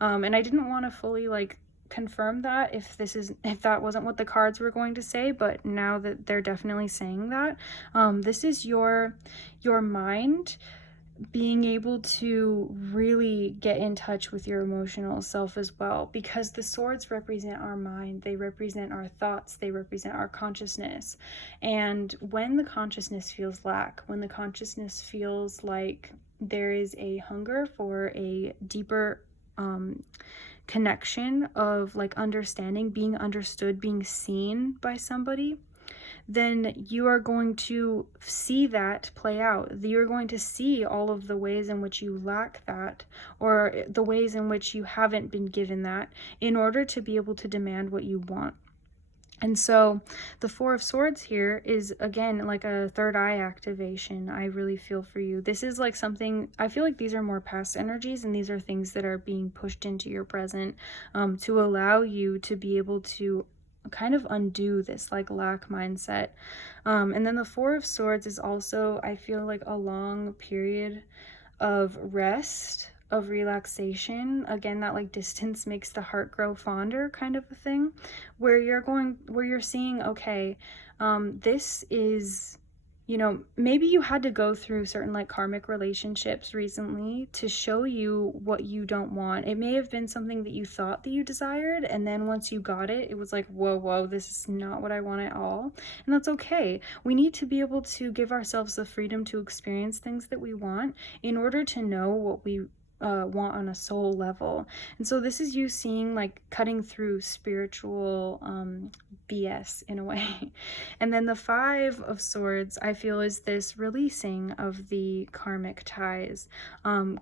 And I didn't want to fully like confirm that if that wasn't what the cards were going to say, but now that they're definitely saying that, this is your mind being able to really get in touch with your emotional self as well, because the swords represent our mind, they represent our thoughts, they represent our consciousness. And when the consciousness feels lack, when the consciousness feels like there is a hunger for a deeper connection of like understanding, being understood, being seen by somebody, then you are going to see that play out. You're going to see all of the ways in which you lack that, or the ways in which you haven't been given that, in order to be able to demand what you want. And so the Four of Swords here is, again, like a third eye activation. I really feel for you. This is like something, I feel like these are more past energies, and these are things that are being pushed into your present, to allow you to be able to kind of undo this like lack mindset. And then the Four of Swords is also, I feel like, a long period of rest, of relaxation. Again, that like distance makes the heart grow fonder kind of a thing, where you're seeing, okay, this is, you know, maybe you had to go through certain like karmic relationships recently to show you what you don't want. It may have been something that you thought that you desired, and then once you got it, it was like, whoa, this is not what I want at all. And that's okay. We need to be able to give ourselves the freedom to experience things that we want in order to know what we want on a soul level. And so this is you seeing like cutting through spiritual BS in a way. And then the Five of Swords, I feel, is this releasing of the karmic ties,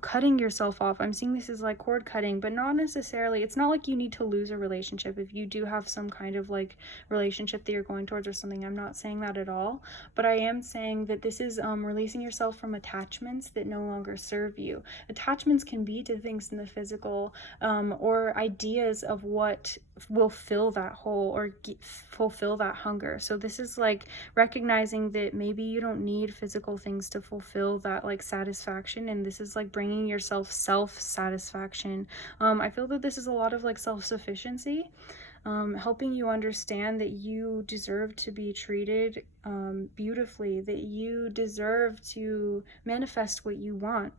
cutting yourself off. I'm seeing this as like cord cutting, but not necessarily. It's not like you need to lose a relationship if you do have some kind of like relationship that you're going towards or something. I'm not saying that at all, but I am saying that this is releasing yourself from attachments that no longer serve you. Attachments can be to things in the physical, or ideas of what will fill that hole or fulfill that hunger. So this is like recognizing that maybe you don't need physical things to fulfill that like satisfaction, and this is like bringing yourself self-satisfaction. I feel that this is a lot of like self-sufficiency, helping you understand that you deserve to be treated beautifully, that you deserve to manifest what you want,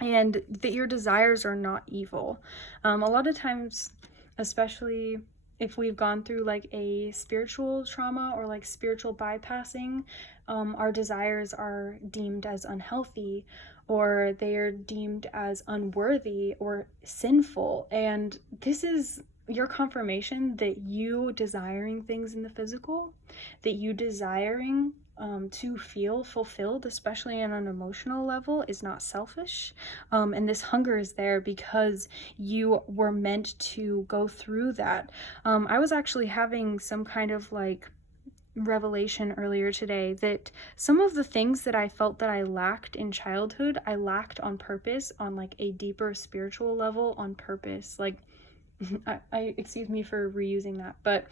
and that your desires are not evil. A lot of times, especially if we've gone through like a spiritual trauma or like spiritual bypassing, our desires are deemed as unhealthy, or they are deemed as unworthy or sinful. And this is your confirmation that you desiring things in the physical, that you desiring to feel fulfilled, especially on an emotional level, is not selfish. And this hunger is there because you were meant to go through that. I was actually having some kind of like revelation earlier today that some of the things that I felt that I lacked in childhood, I lacked on purpose, on like a deeper spiritual level, on purpose. Like, I excuse me for reusing that, but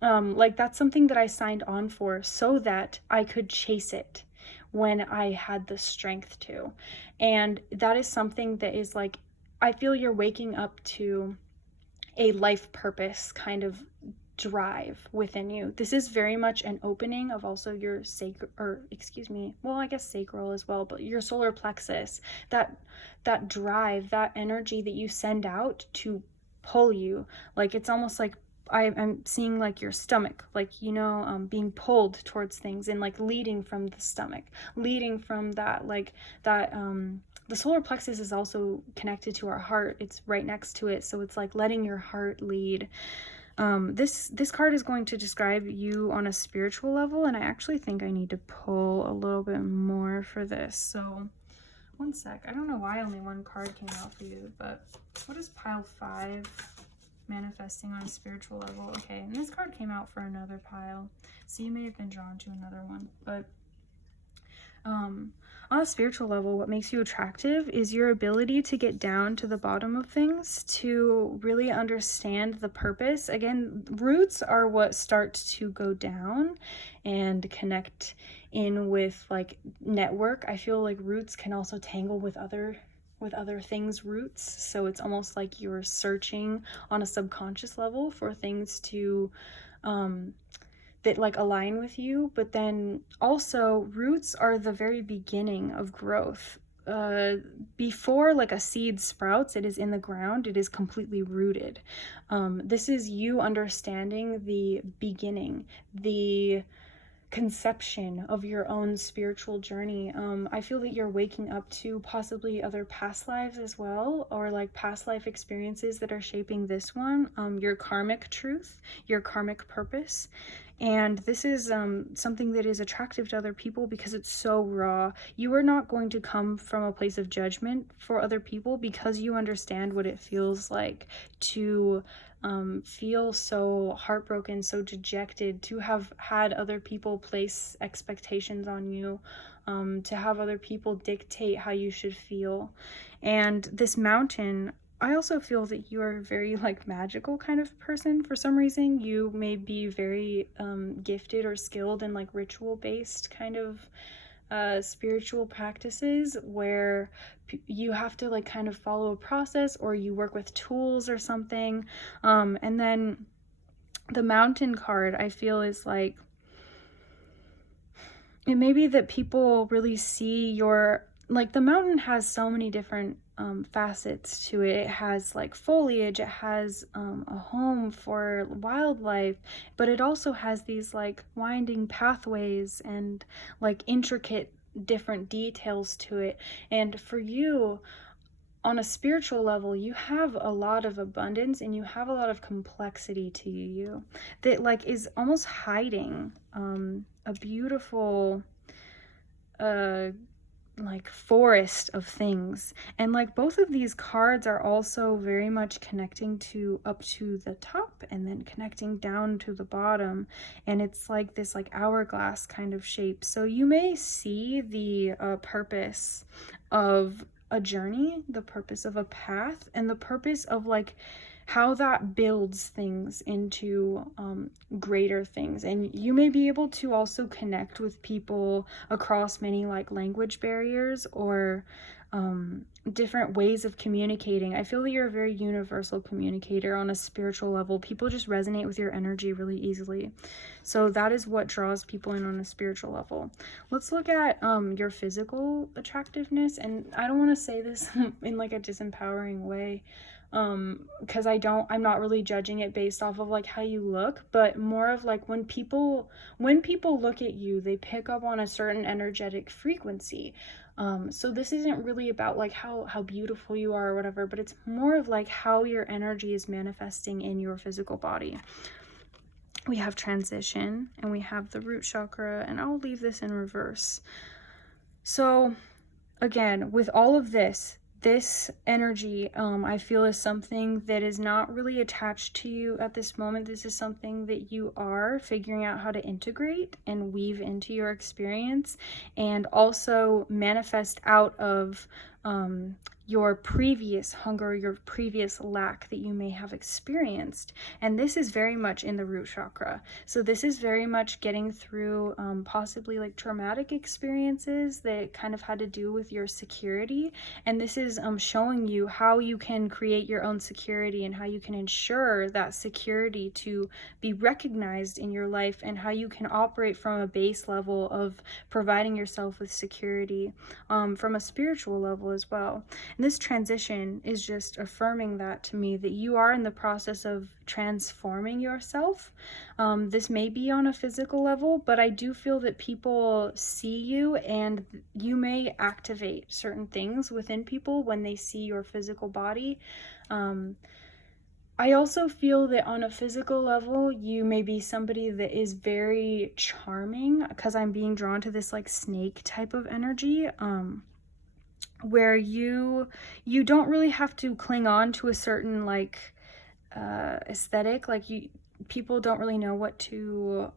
like that's something that I signed on for so that I could chase it when I had the strength to. And that is something that is like, I feel you're waking up to a life purpose kind of drive within you. This is very much an opening of also your sacral as well, but your solar plexus, that drive, that energy that you send out to pull you. Like it's almost like I'm seeing like your stomach, like, you know, being pulled towards things, and like leading from the stomach, leading from that, like that, the solar plexus is also connected to our heart. It's right next to it. So it's like letting your heart lead. This card is going to describe you on a spiritual level, and I actually think I need to pull a little bit more for this. So one sec. I don't know why only one card came out for you, but what is pile 5? Manifesting on a spiritual level. Okay, and this card came out for another pile, so you may have been drawn to another one. But on a spiritual level, what makes you attractive is your ability to get down to the bottom of things, to really understand the purpose. Again, roots are what start to go down and connect in with like network. I feel like roots can also tangle with other with other things roots. So it's almost like you're searching on a subconscious level for things to that like align with you. But then also roots are the very beginning of growth. Before like a seed sprouts, it is in the ground, it is completely rooted. This is you understanding the beginning, the conception of your own spiritual journey. I feel that you're waking up to possibly other past lives as well, or like past life experiences that are shaping this one, your karmic truth, your karmic purpose. And this is something that is attractive to other people because it's so raw. You are not going to come from a place of judgment for other people because you understand what it feels like to feel so heartbroken, so dejected, to have had other people place expectations on you, to have other people dictate how you should feel. And this mountain, I also feel that you are a very like magical kind of person. For some reason, you may be very gifted or skilled in like ritual based kind of spiritual practices where you have to like kind of follow a process, or you work with tools or something. And then the mountain card, I feel, is like, it may be that people really see your, like, the mountain has so many different facets to it. It has like foliage, it has a home for wildlife, but it also has these like winding pathways and like intricate different details to it. And for you, on a spiritual level, you have a lot of abundance and you have a lot of complexity to you that like is almost hiding a beautiful like forest of things. And like both of these cards are also very much connecting to up to the top and then connecting down to the bottom, and it's like this like hourglass kind of shape. So you may see the purpose of a journey, the purpose of a path, and the purpose of like how that builds things into greater things. And you may be able to also connect with people across many like language barriers or different ways of communicating. I feel that you're a very universal communicator on a spiritual level. People just resonate with your energy really easily. So that is what draws people in on a spiritual level. Let's look at your physical attractiveness. And I don't want to say this in like a disempowering way, because I'm not really judging it based off of like how you look, but more of like when people look at you, they pick up on a certain energetic frequency. So this isn't really about like how beautiful you are or whatever, but it's more of like how your energy is manifesting in your physical body. We have transition and we have the root chakra, and I'll leave this in reverse. So again, with all of this energy, I feel is something that is not really attached to you at this moment. This is something that you are figuring out how to integrate and weave into your experience, and also manifest out of your previous hunger, your previous lack that you may have experienced. And this is very much in the root chakra. So this is very much getting through possibly like traumatic experiences that kind of had to do with your security. And this is showing you how you can create your own security and how you can ensure that security to be recognized in your life, and how you can operate from a base level of providing yourself with security from a spiritual level as well. And this transition is just affirming that to me, that you are in the process of transforming yourself. This may be on a physical level, but I do feel that people see you, and you may activate certain things within people when they see your physical body. I also feel that on a physical level, you may be somebody that is very charming, because I'm being drawn to this like snake type of energy, where you don't really have to cling on to a certain like aesthetic. Like people don't really know what to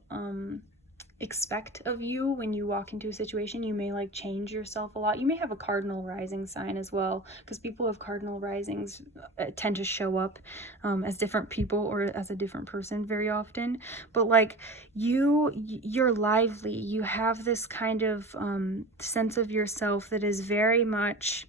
expect of you when you walk into a situation. You may like change yourself a lot. You may have a cardinal rising sign as well, because people of cardinal risings tend to show up as different people or as a different person very often. But like you're lively. You have this kind of sense of yourself that is very much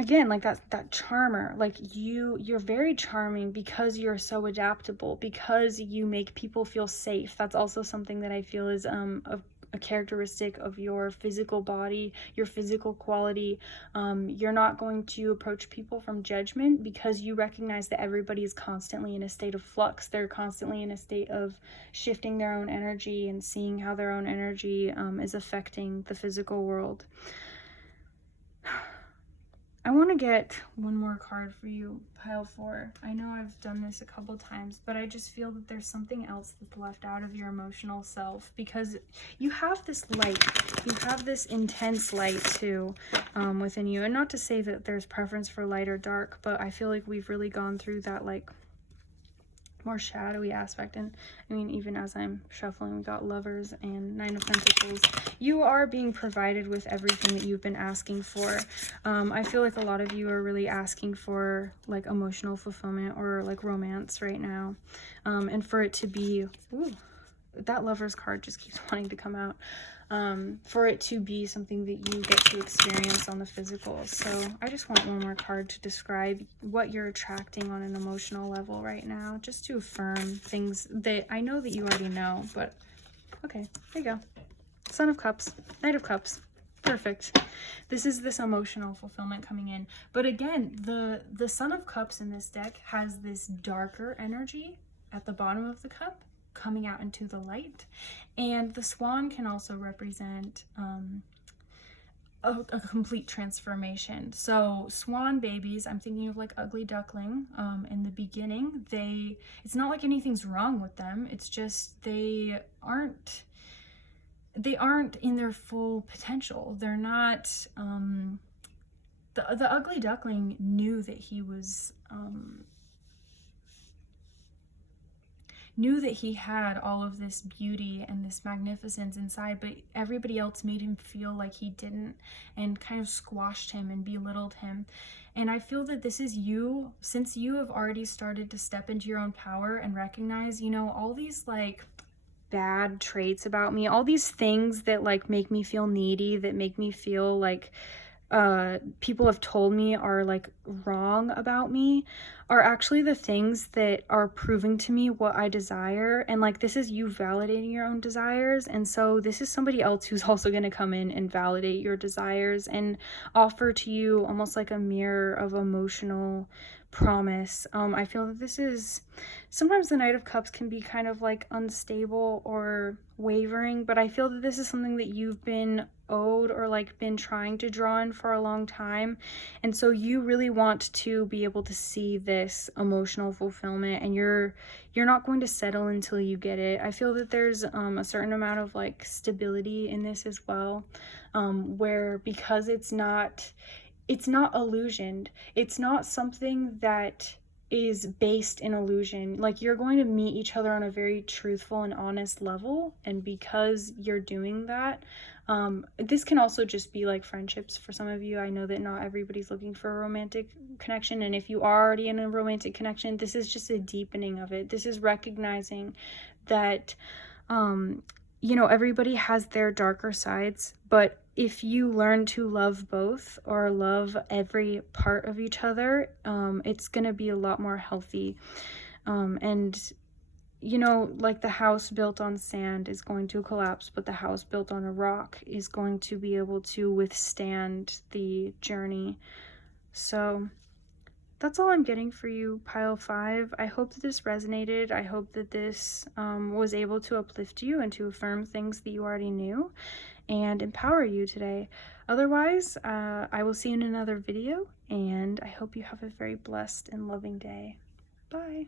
again, like that charmer, like you're very charming because you're so adaptable, because you make people feel safe. That's also something that I feel is a characteristic of your physical body, your physical quality. You're not going to approach people from judgment because you recognize that everybody is constantly in a state of flux. They're constantly in a state of shifting their own energy and seeing how their own energy is affecting the physical world. I want to get one more card for you, pile 4. I know I've done this a couple times, but I just feel that there's something else that's left out of your emotional self, because you have this light, you have this intense light too within you. And not to say that there's preference for light or dark, but I feel like we've really gone through that like more shadowy aspect. And I mean, even as I'm shuffling, we got Lovers and 9 of Pentacles. You are being provided with everything that you've been asking for. I feel like a lot of you are really asking for like emotional fulfillment or like romance right now, and for it to be, ooh, that Lovers card just keeps wanting to come out. For it to be something that you get to experience on the physical. So I just want one more card to describe what you're attracting on an emotional level right now, just to affirm things that I know that you already know, but okay, there you go. Son of Cups, Knight of Cups. Perfect. This is this emotional fulfillment coming in. But again, the Son of Cups in this deck has this darker energy at the bottom of the cup coming out into the light, and the swan can also represent a complete transformation. So swan babies, I'm thinking of like Ugly Duckling. In the beginning, it's not like anything's wrong with them, it's just they aren't in their full potential. They're not the Ugly Duckling knew that he was knew that he had all of this beauty and this magnificence inside, but everybody else made him feel like he didn't, and kind of squashed him and belittled him. And I feel that this is you, since you have already started to step into your own power and recognize, you know, all these like bad traits about me, all these things that like make me feel needy, that make me feel like people have told me are like wrong about me, are actually the things that are proving to me what I desire. And like, this is you validating your own desires. And so this is somebody else who's also going to come in and validate your desires and offer to you almost like a mirror of emotional promise. I feel that this is, sometimes the Knight of Cups can be kind of like unstable or wavering, but I feel that this is something that you've been owed or like been trying to draw in for a long time. And so you really want to be able to see this emotional fulfillment, and you're not going to settle until you get it. I feel that there's a certain amount of like stability in this as well, where because it's not illusioned, it's not something that is based in illusion. Like, you're going to meet each other on a very truthful and honest level, and because you're doing that, this can also just be like friendships for some of you. I know that not everybody's looking for a romantic connection, and if you are already in a romantic connection, this is just a deepening of it. This is recognizing that you know, everybody has their darker sides, but if you learn to love both, or love every part of each other, it's gonna be a lot more healthy. And you know, like the house built on sand is going to collapse, but the house built on a rock is going to be able to withstand the journey. So that's all I'm getting for you, pile 5. I hope that this resonated. I hope that this was able to uplift you and to affirm things that you already knew and empower you today. Otherwise, I will see you in another video, and I hope you have a very blessed and loving day. Bye.